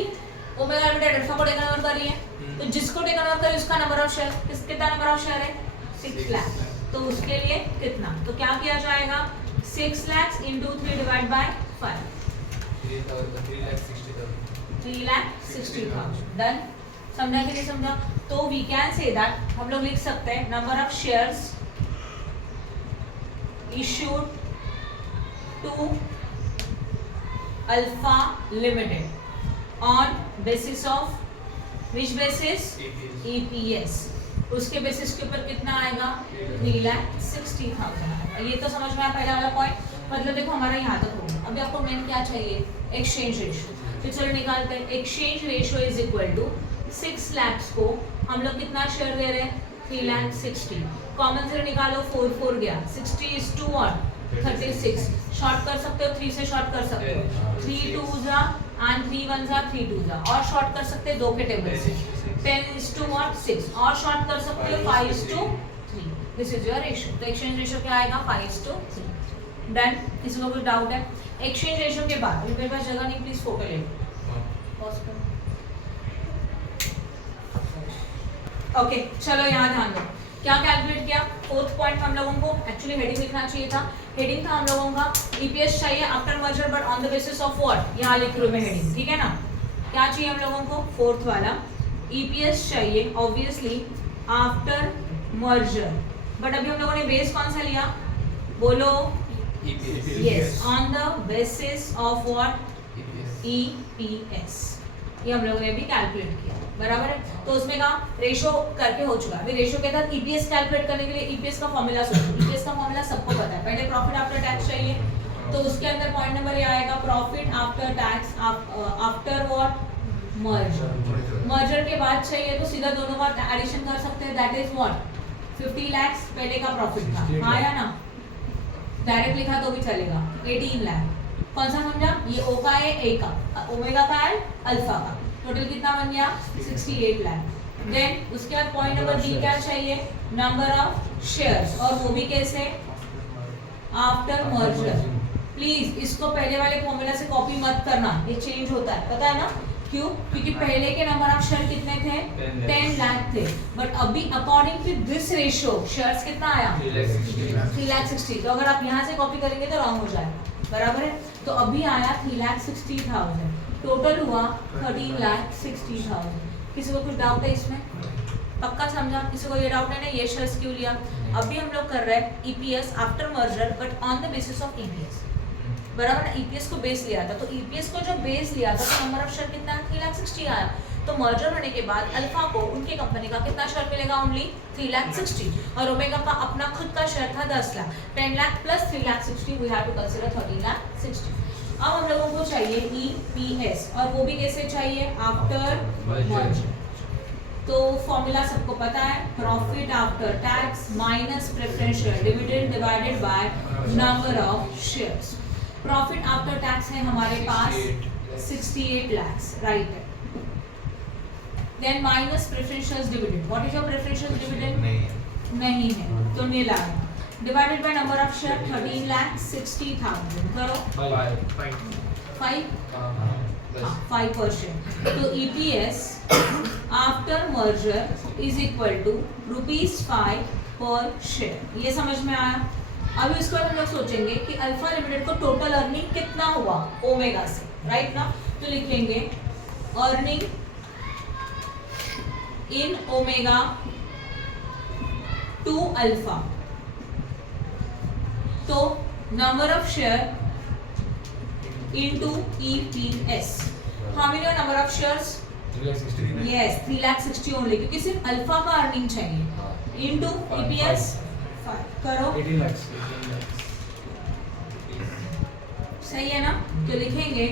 ओमेगा लिमिटेड अल्फा को टेक ओवर कर रही है, तो जिसको टेक ओवर करी उसका नंबर ऑफ शेयर कितना नंबर ऑफ शेयर है? 6 लाख। तो उसके लिए कितना? तो क्या किया जाएगा? 6 lakh into 3 divide by 5 3,60,000। Done? समझा कि नहीं समझा? तो वी कैन से दैट हम लोग लिख सकते हैं number of shares issued to Alpha Limited on basis of which basis? EPS। उसके बेसिस के ऊपर कितना आएगा? 3,60,000 आएगा। ये तो समझ में आया पहला वाला पॉइंट। मतलब देखो हमारा यहाँ तक होगा। अभी आपको मेन क्या चाहिए? Exchange ratio. तो चलो निकालते हैं। Exchange ratio is equal to 6 lakh को हम लोग कितना शेयर दे रहे हैं? 3,60,000। कॉमन से निकालो, 4 4 गया। 60 is to what? 36। शॉर्ट कर सकते हो, 3 से शॉर्ट कर सकते हो। 3 2 जा एंड 3 1 जा 3 2 जा। और शॉर्ट कर सकते हैं 2 के टेबल से। 10 is to what? 6। और शॉर्ट कर सकते हो 5 is to 3। This is your ratio. तो एक्सचेंज रेशियो क्या आएगा? 5 is to 3। डन? किसी को कोई डाउट है? एक्सचेंज रेशियो के बाद अभी मेरे पास जगह नहीं, प्लीज फोटो ले लो। ओके चलो यहाँ ध्यान दो। क्या कैलकुलेट किया? 4th पॉइंट में हम लोगों को एक्चुअली हेडिंग लिखना चाहिए था। हेडिंग था हम लोगों का ईपीएस चाहिए after merger but on the basis of what? यहाँ लिख रही हूँ मैं हेडिंग, ठीक है ना? क्या चाहिए हम लोगों को? 4th वाला ईपीएस चाहिए ऑब्वियसली आफ्टर मर्जर। बट अभी हम लोगों ने बेस कौन सा लिया? बोलो। Yes, on the basis of what? EPS. ये हम लोगों ने भी कैलकुलेट किया, बराबर है? तो उसमें का रेशो करके हो चुका है। अभी रेशो के साथ ईपीएस कैलकुलेट करने के लिए ईपीएस का फॉर्मूला सोचो। ईपीएस का फॉर्मूला सबको पता है। पहले प्रॉफिट आफ्टर टैक्स चाहिए, तो उसके अंदर पॉइंट नंबर ये आएगा profit after tax after what? Merger. Merger के बाद चाहिए तो सीधा दोनों का एडिशन कर सकते हैं। That is what? 50 लाख पहले का प्रॉफिट था, हाँ या ना? डायरेक्ट लिखा तो भी चलेगा। 18 लाख। कौन सा समझा? ये ओ का है, ए का, ओमेगा का है, अल्फा का। टोटल कितना बन गया? 68 लाख। देन उसके बाद पॉइंट नंबर बी क्या चाहिए? नंबर ऑफ शेयर्स, और वो भी कैसे? After merger. प्लीज इसको पहले वाले फॉर्मूला से कॉपी मत करना, ये चेंज होता है, पता है ना? क्यों? क्योंकि पहले के नंबर ऑफ शेयर कितने थे? 10 लाख थे। बट अभी according to this ratio shares कितना आया? 3,60,000। तो अगर आप यहाँ से कॉपी करेंगे तो रॉन्ग हो जाएगा, बराबर है? तो अभी आया 3,60,000। टोटल हुआ 13,60,000। किसी को कुछ डाउट है इसमें? पक्का समझा? किसी को ये डाउट है ना ये शेयर्स क्यों लिया? अभी हम लोग कर रहे हैं EPS after merger but on the basis of EPS, बराबर ना? ईपीएस को बेस लिया था, तो ईपीएस को जब बेस लिया था तो नंबर ऑफ शेयर कितना? 3,60,000 आया। तो मर्जर होने के बाद अल्फा को उनकी कंपनी का कितना शेयर मिलेगा? ओनली 3,60,000। और ओमेगा का अपना खुद का शेयर था 10 lakh. 10 lakh plus 3,60,000 we have to consider 13,60,000। अब हम लोगों को चाहिए ईपीएस, और वो भी कैसे चाहिए? After merger. तो फॉर्मूला सबको पता है, profit after tax minus preferential dividend divided by number of shares. Profit after tax है हमारे पास 68 lakhs, right? Then minus preferential dividend. What is your preferential dividend? नहीं है, तो नील आएगा. Divided by number of share 13,60,000. करो 5%. तो EPS after merger is equal to ₹5 per share. ये समझ में आया? अभी इसको हम लोग सोचेंगे कि अल्फा लिमिटेड को टोटल अर्निंग कितना हुआ ओमेगा से, राइट ना? तो लिखेंगे earning in omega to alpha. तो number of share into EPS. How many number of shares? 360. Yes 360 only, क्योंकि सिर्फ अल्फा का अर्निंग चाहिए. इनटू EPS 5 करो. 18 lakhs. सही है ना? तो लिखेंगे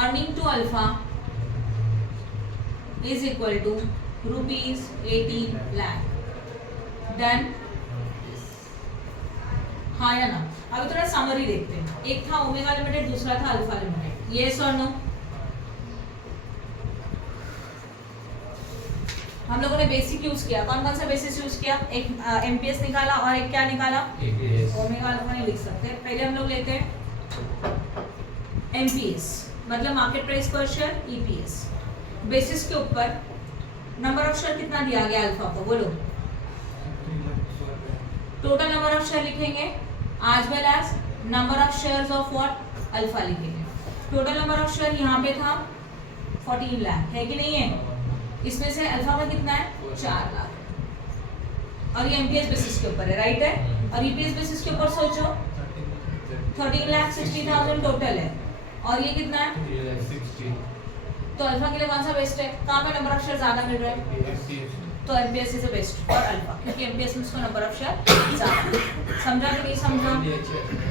earning to Alpha is equal to ₹18 lakh. Done? हाँ या ना? अभी थोड़ा समरी देखते हैं. एक था ओमेगा लिमिटेड, दूसरा था अल्फा लिमिटेड. यस और नो? हम लोगों ने बेसिक यूज किया. कौन कौन सा बेसिस यूज किया? एक MPS निकाला और एक क्या निकाला? ओमेगा अल्फा नहीं लिख सकते. पहले हम लोग लेते हैं MPS, मतलब market price per share, EPS. Basis के ऊपर नंबर ऑफ शेयर कितना दिया गया अल्फा को, बोलो. टोटल नंबर ऑफ शेयर लिखेंगे as well as number of shares of what? Alpha लिखेंगे. टोटल नंबर ऑफ शेयर यहाँ पे था 14 लाख, है कि नहीं है? इसमें से अल्फा का कितना है? 4 लाख. और ये MPS बेसिस के ऊपर है, राइट है? और EPS बेसिस के ऊपर सोचो 13,60,000 टोटल है. और ये कितना है? 60. तो अल्फा के लिए कौन सा बेस्ट है? कहाँ पे नंबर ऑफ शेयर ज्यादा मिल रहा है? तो MPS is best for alpha, क्योंकि MPS में उसको नंबर ऑफ शेयर ज्यादा. समझा कि नहीं समझा?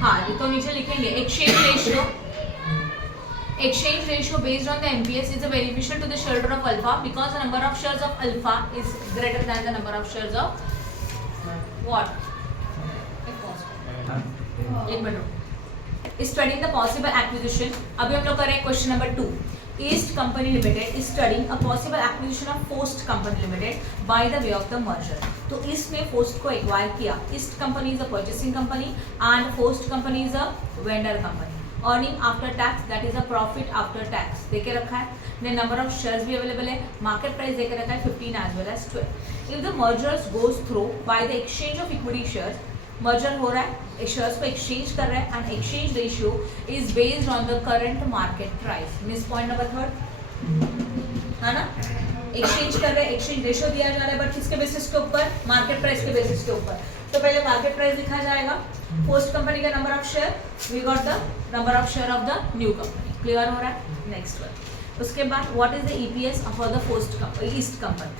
हाँ, तो नीचे लिखेंगे exchange ratio. Exchange ratio based on the MPS is a beneficial to the shareholder of alpha because the number of shares of alpha is greater than the number of shares of what? एक minute. Studying the possible acquisition. अभी हम लोग कर रहे हैं question number 2. East Company Limited is studying a possible acquisition of Post Company Limited by the way of the merger. तो East ने Post को एक्वायर किया. East Company is a purchasing company and Post Company is a vendor company. Earning after tax, that is a profit after tax देके रखा है. Then number of shares भी available है. Market price देके रखा है 15 as well as 12. If the mergers goes through by the exchange of equity shares, merger हो रहा है, शेयर्स को एक्सचेंज कर रहा है and exchange ratio is based on the current market price. Miss point number 3, है ना? एक्सचेंज कर रहे हैं, एक्सचेंज रेशियो दिया जा रहा है, बट किसके बेसिस के ऊपर? मार्केट प्राइस के बेसिस के ऊपर. तो पहले मार्केट प्राइस लिखा जाएगा. पोस्ट कंपनी का number of share, we got the number of share of the new company. Clear हो रहा है? Next one. उसके बाद what is the EPS for the post east company?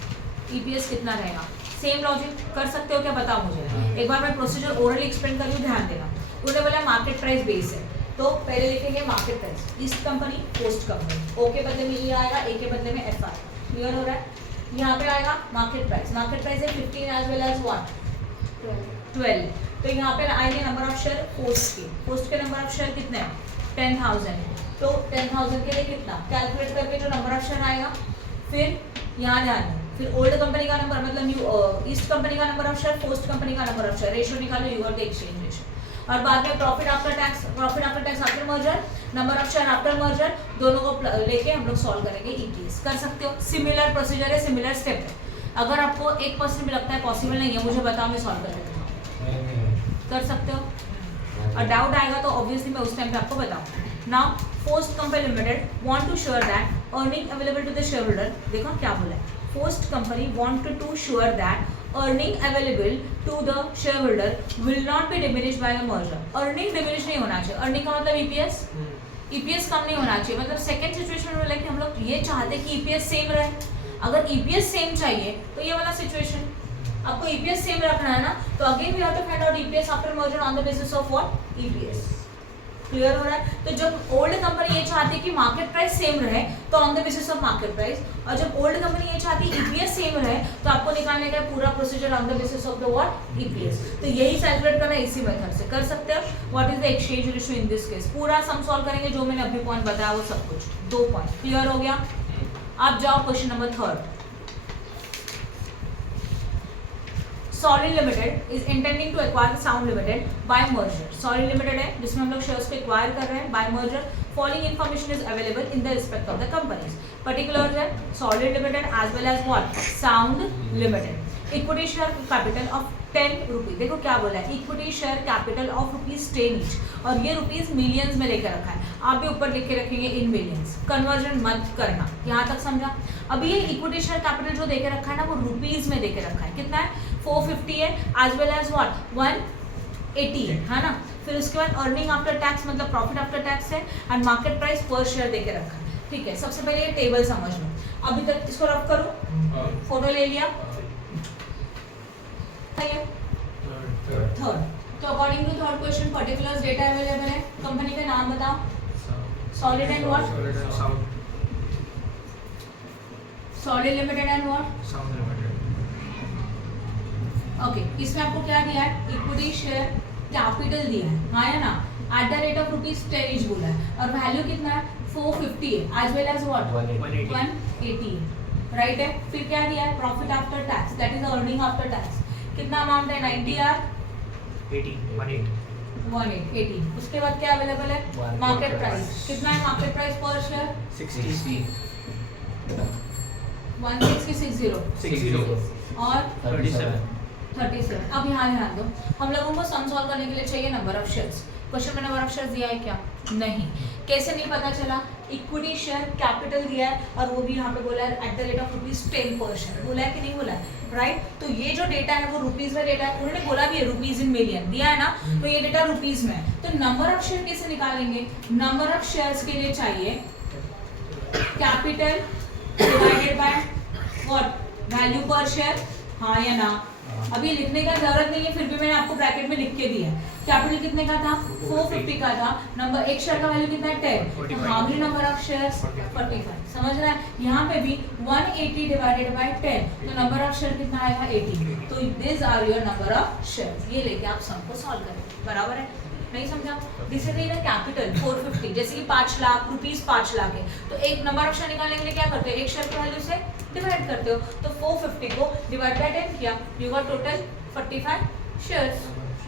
EPS कितना रहेगा? सेम लॉजिक कर सकते हो क्या? बताओ मुझे. एक बार मैं प्रोसीजर ओरली एक्सप्लेन कर रही हूँ, ध्यान देना. उन्होंने बोला मार्केट प्राइस बेस है, तो पहले लिखेंगे market price. East company, post company. O के बदले में E आएगा, A के बदले में FI. क्लियर हो रहा है? यहाँ पे आएगा मार्केट प्राइस. मार्केट प्राइस है 15 एज वेल एज व्हाट? 12. तो यहाँ पे आएंगे नंबर ऑफ शेयर पोस्ट के. पोस्ट के नंबर ऑफ शेयर कितने हैं? 10,000. तो 10,000 के लिए कितना कैलकुलेट करके जो नंबर ऑफ शेयर आएगा, फिर यहाँ ध्यान दें, फिर ओल्ड कंपनी का नंबर मतलब न्यू ईस्ट कंपनी का number of share, post company का नंबर ऑफ शेयर, रेशियो निकालो, you got the exchange ratio. और बाद में profit after tax after merger, number of share after merger, दोनों को लेके हम लोग सॉल्व करेंगे. EPS कर सकते हो. सिमिलर प्रोसीजर है, सिमिलर स्टेप है. अगर आपको 1% भी लगता है पॉसिबल नहीं है, मुझे बताओ, मैं सॉल्व कर देता हूँ. कर सकते हो. और डाउट आएगा तो ऑब्वियसली मैं उस टाइम पे आपको बताऊँ. Now post company limited want to sure that earning available to the shareholder. देखो क्या बोला है. Post company wanted to sure that earning available to the shareholder will not be diminished by the merger. Earning diminish नहीं होना चाहिए. Earning का मतलब EPS कम नहीं होना चाहिए. मतलब सेकंड सिचुएशन में लाइक हम लोग ये चाहते हैं कि EPS सेम रहे. अगर EPS सेम चाहिए तो ये वाला सिचुएशन आपको EPS सेम रखना है ना. तो again we have to find out EPS after merger on the basis of what? EPS. Clear हो रहा है? तो जब ओल्ड कंपनी ये चाहती है कि मार्केट प्राइस सेम रहे तो on the basis of market price, और जब ओल्ड कंपनी ये चाहती है ईपीएस सेम रहे तो आपको निकालने का पूरा procedure on the basis of the what EPS. तो यही कैलकुलेट करना इसी मेथड से कर सकते हो। What is the exchange ratio in this case, पूरा सम सॉल्व करेंगे जो मैंने अभी पॉइंट बताया वो सब कुछ, 2 पॉइंट क्लियर हो गया। आप जाओ question number 3। Solid Limited is intending to acquire the Sound Limited by merger. Solid Limited है जिसमें हम लोग शेयर्स को एक्वायर कर रहे हैं by merger. Following information is available in the respect of the companies. Particulars है Solid Limited as well as what? Sound Limited. Equity share capital of 10 rupees, देखो क्या बोला है, equity share capital of ₹10 each, और ये rupees millions में लेकर रखा है, आप भी ऊपर लिख के रखेंगे इन मिलियंस, कन्वर्जन मत करना, यहाँ तक समझा। अभी ये इक्विटी शेयर कैपिटल जो देके रखा है ना वो रुपीज में देके रखा है, कितना है 450 है, एज वेल एज व्हाट 180 है ना। फिर उसके बाद अर्निंग आफ्टर टैक्स मतलब प्रॉफिट आफ्टर टैक्स है, and market price per share देके रखा है, ठीक है। सबसे पहले ये टेबल समझ लो, अभी तक इसको रफ करो, फोटो ले लिया, थर्ड। तो according to third question particulars data available है, कंपनी का नाम बताओ, Solid and what, Solid Limited and what, Sound Limited. Okay. इसमें आपको क्या दिया है, इक्विटी शेयर कैपिटल दिया है, हाँ या ना, at the rate of ₹10 each बोला है, और वैल्यू कितना है 450 है, as well as what 180 right है। फिर क्या दिया है, profit after tax that is earning after tax, कितना अमाउंट है 90 आर 180। उसके बाद क्या अवेलेबल है, मार्केट प्राइस कितना है, मार्केट प्राइस पर शेयर 60. 1660 और 37. अब यहाँ ध्यान दो, हम लोगों को सम सॉल्व करने के लिए चाहिए नंबर ऑफ शेयर्स। क्वेश्चन में नंबर ऑफ शेयर्स दिया है क्या, नहीं, कैसे नहीं पता चला, इक्विटी शेयर कैपिटल दिया है और वो भी यहाँ पे बोला है एट द रेट ऑफ ₹10 पर शेयर, बोला है कि नहीं बोला है, राइट। तो ये जो डेटा है वो रुपीज में डेटा है, उन्होंने बोला भी है रुपीज इन मिलियन दिया है ना, तो ये डेटा रुपीज में है। तो नंबर ऑफ शेयर कैसे निकालेंगे, नंबर ऑफ शेयर्स के लिए चाहिए capital divided by what value per share, हाँ या ना। अभी लिखने का जरूरत नहीं है, फिर भी मैंने आपको ब्रैकेट में लिख के दिया है। कैपिटल कितने का था 450 का था, नंबर एक शेयर का वैल्यू कितना है 10, how many number of shares 45, समझ रहा है। यहाँ पे भी 180 डिवाइडेड बाय 10, तो नंबर ऑफ शेयर कितना आएगा 80। तो this are your number of shares, ये लेके आप सम को सॉल्व करेंगे, बराबर है, नहीं समझा। दिस इज द कैपिटल 450, जैसे कि 5 लाख रुपीस 5 लाख है, तो एक नंबर ऑफ शेयर निकालने के लिए क्या करते हो, एक शेयर की वैल्यू से डिवाइड करते हो, तो 450 को डिवाइड बाय 10 किया, you got total 45 shares,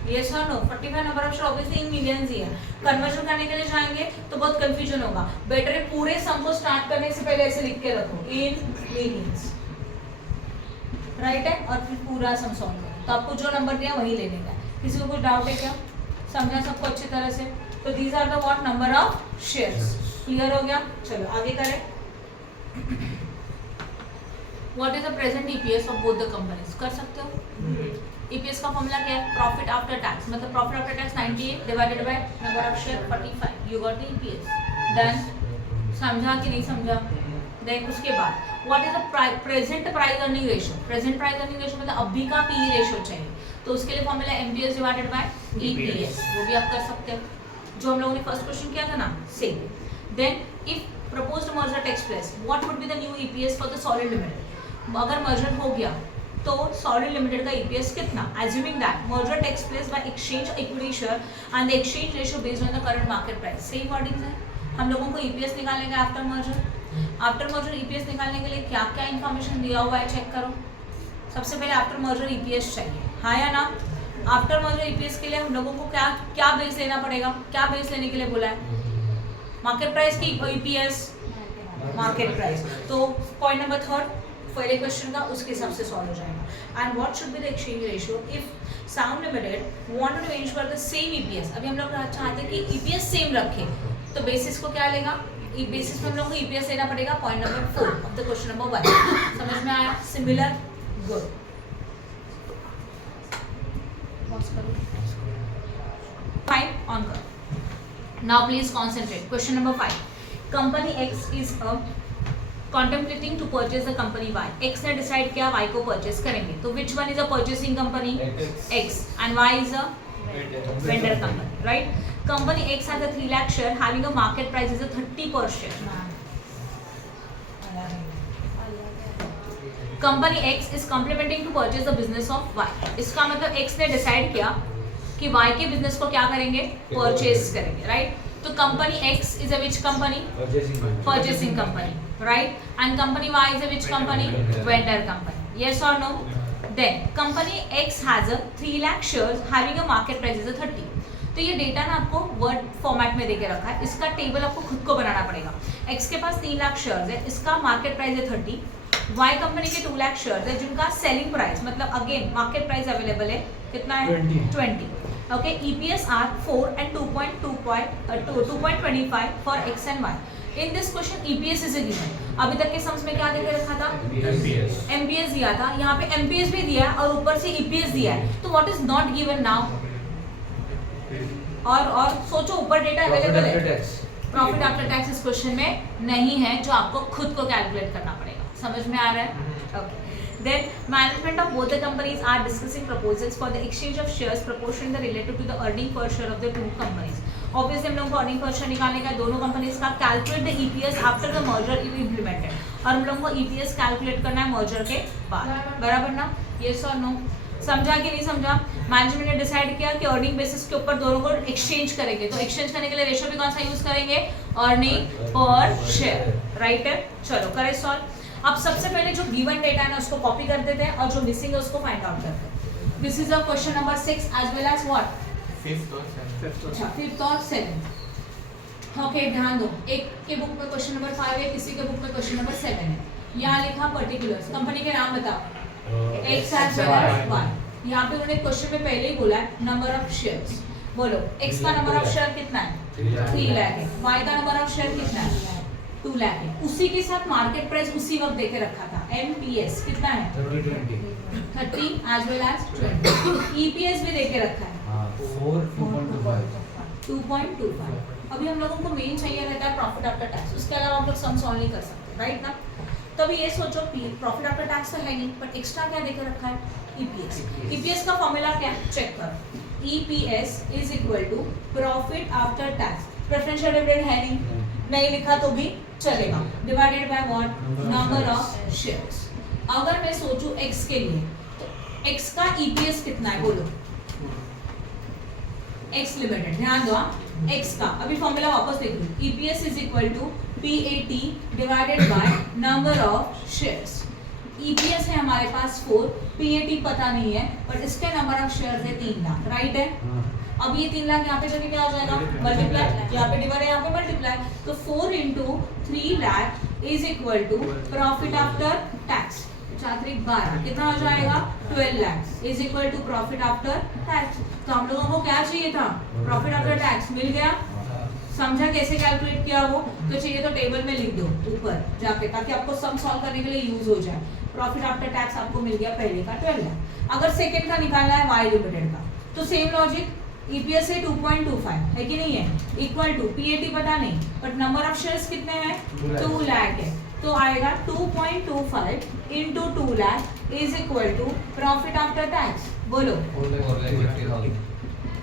yes और no. 45 number of share obviously in millions ही है, कन्वर्जन करने के लिए जाएंगे तो बहुत कंफ्यूजन होगा, बेटर है पूरे सम को स्टार्ट करने से पहले ऐसे लिख के रखो इन मिलियंस, राइट है, और फिर पूरा सम सॉल्व करो, तो आपको जो नंबर दिया वही लेने का है। किसी को कोई डाउट है क्या, समझा सबको अच्छी तरह से। तो these are the what number of shares, clear हो गया। चलो आगे करें, what is the present EPS of both the companies, कर सकते हो। ईपीएस का फॉर्मूला क्या है, प्रॉफिट आफ्टर टैक्स, मतलब profit after tax 98 divided by number of share 45, you got the EPS, done. समझा कि नहीं समझा। देन उसके बाद what is the present price earning ratio, present price earning ratio मतलब अभी का पी रेशियो चाहिए, तो उसके लिए formula MPS divided bye EPS, वो भी आप कर सकते हो, जो हम लोगों ने फर्स्ट क्वेश्चन किया था ना, same. Then if proposed merger takes place, what would be the new EPS for the Solid Limited, अगर मर्जर हो गया तो सॉलिड लिमिटेड का ईपीएस कितना, assuming that merger takes place by exchange equity share and the exchange ratio based on the current market price, same wordings है। हम लोगों को ईपीएस निकालने का आफ्टर मर्जर ईपीएस निकालने के लिए क्या क्या इन्फॉर्मेशन दिया हुआ है चेक करो। सबसे पहले आफ्टर मर्जर ईपीएस चाहिए, हाँ या ना। आफ्टर मर्जर ईपीएस के लिए हम लोगों को क्या क्या बेस लेना पड़ेगा, क्या बेस लेने के लिए बोला है, मार्केट प्राइस की ईपीएस मार्केट प्राइस। तो पॉइंट नंबर 3 पहले क्वेश्चन का उसके हिसाब से सॉल्व हो जाएगा। And what should be the exchange ratio if Sound Limited wanted to ensure the same EPS, अभी हम लोग चाहते हैं कि ईपीएस सेम रखें, तो बेसिस को क्या लेगा, बेसिस में हम लोग को ईपीएस लेना पड़ेगा। Point number 4 of the question number 1, समझ में आया, सिमिलर, गुड। फाइव ऑन कर, now please concentrate. Question number 5, company x is a contemplating to purchase the company Y, X ने डिसाइड किया Y को परचेस करेंगे, तो which one is a purchasing company, X, and Y is a vendor company, right? Company X has a 3 lakh share having a market price is a 30 per share. Company X is complementing to purchase the business of Y. इसका मतलब X ने decide किया कि Y के business को क्या करेंगे, purchase करेंगे, राइट? तो company X is a which company? Purchasing company, right? And company Y is a which company? Vendor company. Yes or no? Then company X has a 3 lakh shares having a market price is a 30. तो ये data ना आपको word format में देके रखा है, इसका table आपको खुद को बनाना पड़ेगा. X के पास 3 लाख शेयर्स है, इसका मार्केट प्राइस है 30. Y कंपनी के 2 लाख शेयर्स है जिनका सेलिंग प्राइस मतलब अगेन मार्केट प्राइस अवेलेबल है कितना है 20. Okay, EPS are 4 and 2.25 for X and Y. In this question EPS is given. अभी तक के सम्स में क्या देके रखा था? MPS दिया था, यहाँ पे MPS भी दिया है और ऊपर से EPS दिया है. तो what is not given now? और सोचो ऊपर डेटा अवेलेबल है, प्रॉफिट आफ्टर टैक्स इस क्वेश्चन में नहीं है जो आपको खुद को कैलकुलेट करना पड़ेगा. समझ में आ रहा है? Okay. Then management of both the companies are discussing proposals for the exchange of shares proportionally related to the earning per share of the two companies. Obviously हम लोगों को earning per share निकालने का दोनों कंपनीज का, calculate the EPS after the merger is implemented. और हम लोगों को EPS कैलकुलेट करना है मर्जर के बाद, बराबर ना? Yes or no? समझा कि नहीं समझा? मैनेजमेंट ने डिसाइड किया कि अर्निंग बेसिस के ऊपर दोनों को एक्सचेंज करेंगे. तो एक्सचेंज करने के लिए रेशियो भी कौन सा यूज करेंगे? अर्निंग पर शेयर, राइट है? चलो करें सॉल्व. अब सबसे पहले जो गिवन डेटा है ना उसको कॉपी कर देते हैं और जो मिसिंग है उसको फाइंड आउट करते हैं. This is a question number 6 as well as what? 5th और 7th. ओके, ध्यान दो. एक के बुक में क्वेश्चन नंबर 5 है, किसी के बुक में क्वेश्चन नंबर 7 है. यहाँ लिखा पर्टिकुलर्स, कंपनी के नाम बताओ. X as well as Y. यहाँ पे उन्होंने क्वेश्चन में पहले ही बोला है नंबर ऑफ शेयर्स. बोलो X का नंबर ऑफ शेयर कितना है? 3 लाख है. Y का नंबर ऑफ शेयर कितना है? 2 लाख है. उसी के साथ मार्केट प्राइस उसी वक्त देके रखा था. MPS कितना है? 30 एज वेल एज 20. EPS भी देके रखा है 2.25. अभी हम लोगों को मेन चाहिए रहता है प्रॉफिट आफ्टर टैक्स. उसके अलावा हम लोग सम सॉल्व नहीं कर सकते, राइट ना? तभी ये सोचो प्रॉफिट आफ्टर टैक्स तो है नहीं, बट एक्स्ट्रा क्या देके रखा है? EPS. EPS का फॉर्मूला क्या है? चेक करो. EPS is equal to profit after tax. Preferential dividend है नहीं लिखा तो भी चलेगा. Divided by what? Number of shares. अगर मैं सोचूं X के लिए तो X का EPS कितना है? बोलो. X लिमिटेड, ध्यान दो. X का अभी फॉर्मूला वापस देख लो. EPS is equal to PAT divided by number of shares. EPS है हमारे पास 4, PAT पता नहीं है, बट इसके नंबर ऑफ शेयर्स है 3 लाख, राइट है? अब ये 3 लाख यहाँ पे जब क्या हो जाएगा? मल्टीप्लाई. यहाँ पे डिवाइड है, यहाँ पे मल्टीप्लाई. तो 4 into 3 lakh is equal to profit after tax. 4 3 12 कितना हो जाएगा? 12 lakh is equal to profit after tax. तो हम लोगों को क्या चाहिए था? Profit after tax. मिल गया. समझा कैसे कैलकुलेट किया वो? तो चाहिए तो टेबल में लिख दो ऊपर जाके, ताकि आपको सम सॉल्व करने के लिए यूज हो जाए. प्रॉफिट आफ्टर टैक्स आपको मिल गया पहले का 12 लाख. अगर सेकंड का निकालना है Y लिमिटेड का, तो सेम लॉजिक. EPS है 2.25 है कि नहीं है? इक्वल टू PAT पता नहीं, बट नंबर ऑफ शेयर्स कितने हैं? 2 लाख है. तो आएगा 2.25 into 2 lakh is equal to profit after tax. बोलो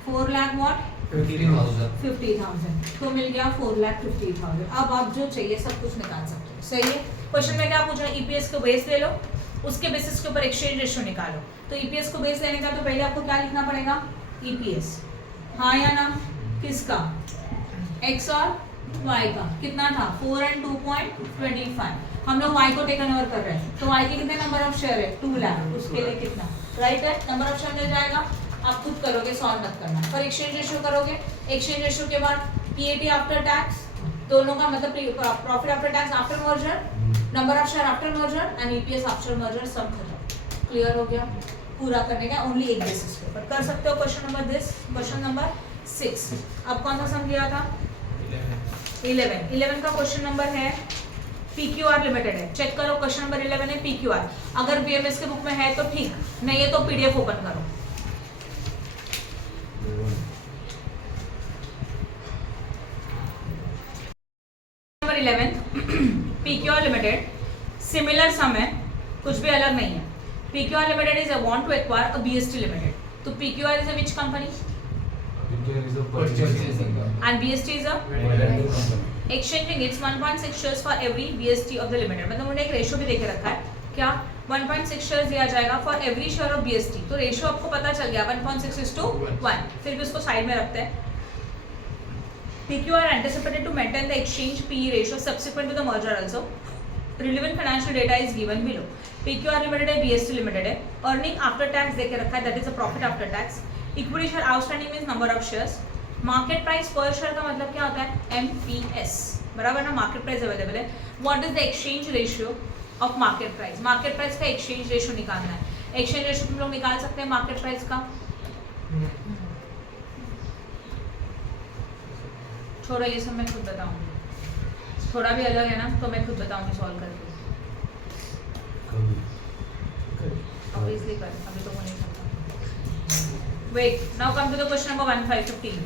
4 लाख व्हाट? 50,000. तो मिल गया 4,50,000. अब आप जो चाहिए सब कुछ निकाल सकते हो. सही है? क्वेश्चन में क्या पूछा? EPS को बेस ले लो, उसके बेसिस के ऊपर एक्सचेंज रेशियो निकालो. तो EPS को बेस लेने का तो पहले आपको क्या लिखना पड़ेगा? EPS. हाँ या ना? किसका? X और Y का. कितना था? 4 and 2.25. हम लोग Y को टेकन ओवर कर रहे हैं, तो Y के कितने नंबर ऑफ शेयर है? 2 लाख. उसके लिए कितना? राइट है? नंबर ऑफ शेयर मिल जाएगा. आप खुद करोगे, सॉल्व मत करना. पर एक्सचेंज रेशियो करोगे. एक्सचेंज रेशियो के बाद PAT आफ्टर टैक्स, दोनों का मतलब profit after tax after merger, number of share after merger and EPS after merger. सब खत्म. क्लियर हो गया? पूरा करने का ओनली एक बेसिस पे पर कर सकते हो. Question number this, question number 6. अब कौन सा सम दिया था? 11 का क्वेश्चन नंबर है. PQR लिमिटेड है. चेक करो, क्वेश्चन नंबर 11 है PQR. अगर BMS के बुक में है तो ठीक, नहीं है तो PDF ओपन करो. Number 11 PQR limited. Similar sum है, कुछ भी अलग नहीं है. PQR limited is a want to acquire a BST limited. तो PQR is a which company? Purchasing. and BST is a exchanging its 1.6 shares for every BST of the limited. मतलब उन्होंने एक रेशो भी देके रखा है क्या 1.6 शेयर दिया जाएगा for every share of BST. तो रेशो आपको पता चल गया 1.6:1. फिर भी उसको साइड में रखते हैं. PQ are anticipated to maintain the exchange PE ratio subsequent to the merger also. Relevant financial data is given below. PQR limited है, BST limited है. Earning after tax देके रखा है, that is a profit after tax. Equity share outstanding means number of shares. Market price per share का मतलब क्या होता है? MPS. बराबर ना, market price available है. What is the exchange ratio of market price? Market price का exchange ratio निकालना है. Exchange ratio तुम लोग निकाल सकते हैं market price का. छोड़ो ये सब मैं खुद बताऊंगी. थोड़ा भी अलग है ना तो मैं खुद बताऊंगी सॉल्व करके. Obviously कर, अभी तो हो नहीं सकता. Wait, now come to the question number 1515.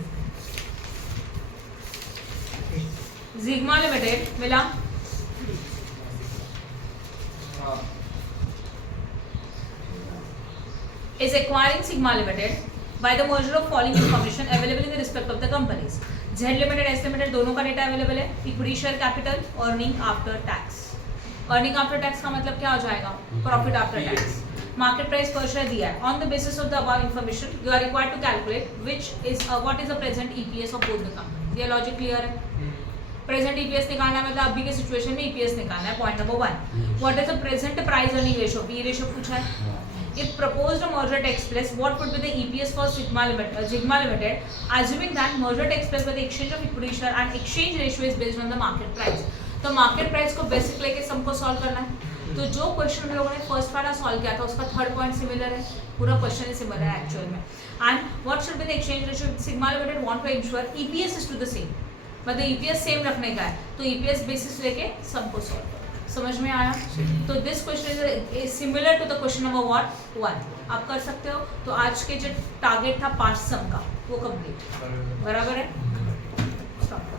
Sigma Limited मिला is acquiring Sigma Limited by the merger of following information available in the respect of the companies. Z Limited, S Limited दोनों का data available है. Equity share capital, earning after tax. Earning after tax का मतलब क्या हो जाएगा? Profit after tax. Market price per share दिया है. On the basis of the above information you are required to calculate which is what is the present EPS of both the companies. ये logic clear है? Present EPS निकालना है मतलब अभी के situation में ईपीएस निकालना है. Point number 1, what is the present price earning ratio? P ratio पूछा है. If proposed merger takes place, what would be the EPS for Sigma Limited, assuming that merger takes place by the exchange of equity share and exchange ratio is based on the market price. तो market price को basic लेके सबको solve करना है. तो जो question हम लोगों ने फर्स्ट वाला सॉल्व किया था उसका थर्ड पॉइंट सिमिलर है. पूरा क्वेश्चन ही सिमिलर है एक्चुअल में. And what should be the exchange ratio? Sigma Limited want to ensure EPS is to the same. मतलब EPS सेम रखने का है तो EPS बेसिस लेके सबको सॉल्व. समझ में आया? तो this question is similar to the question number 1. आप कर सकते हो. तो आज के जो टारगेट था 5 सम का वो कंप्लीट. बराबर है. स्टॉप.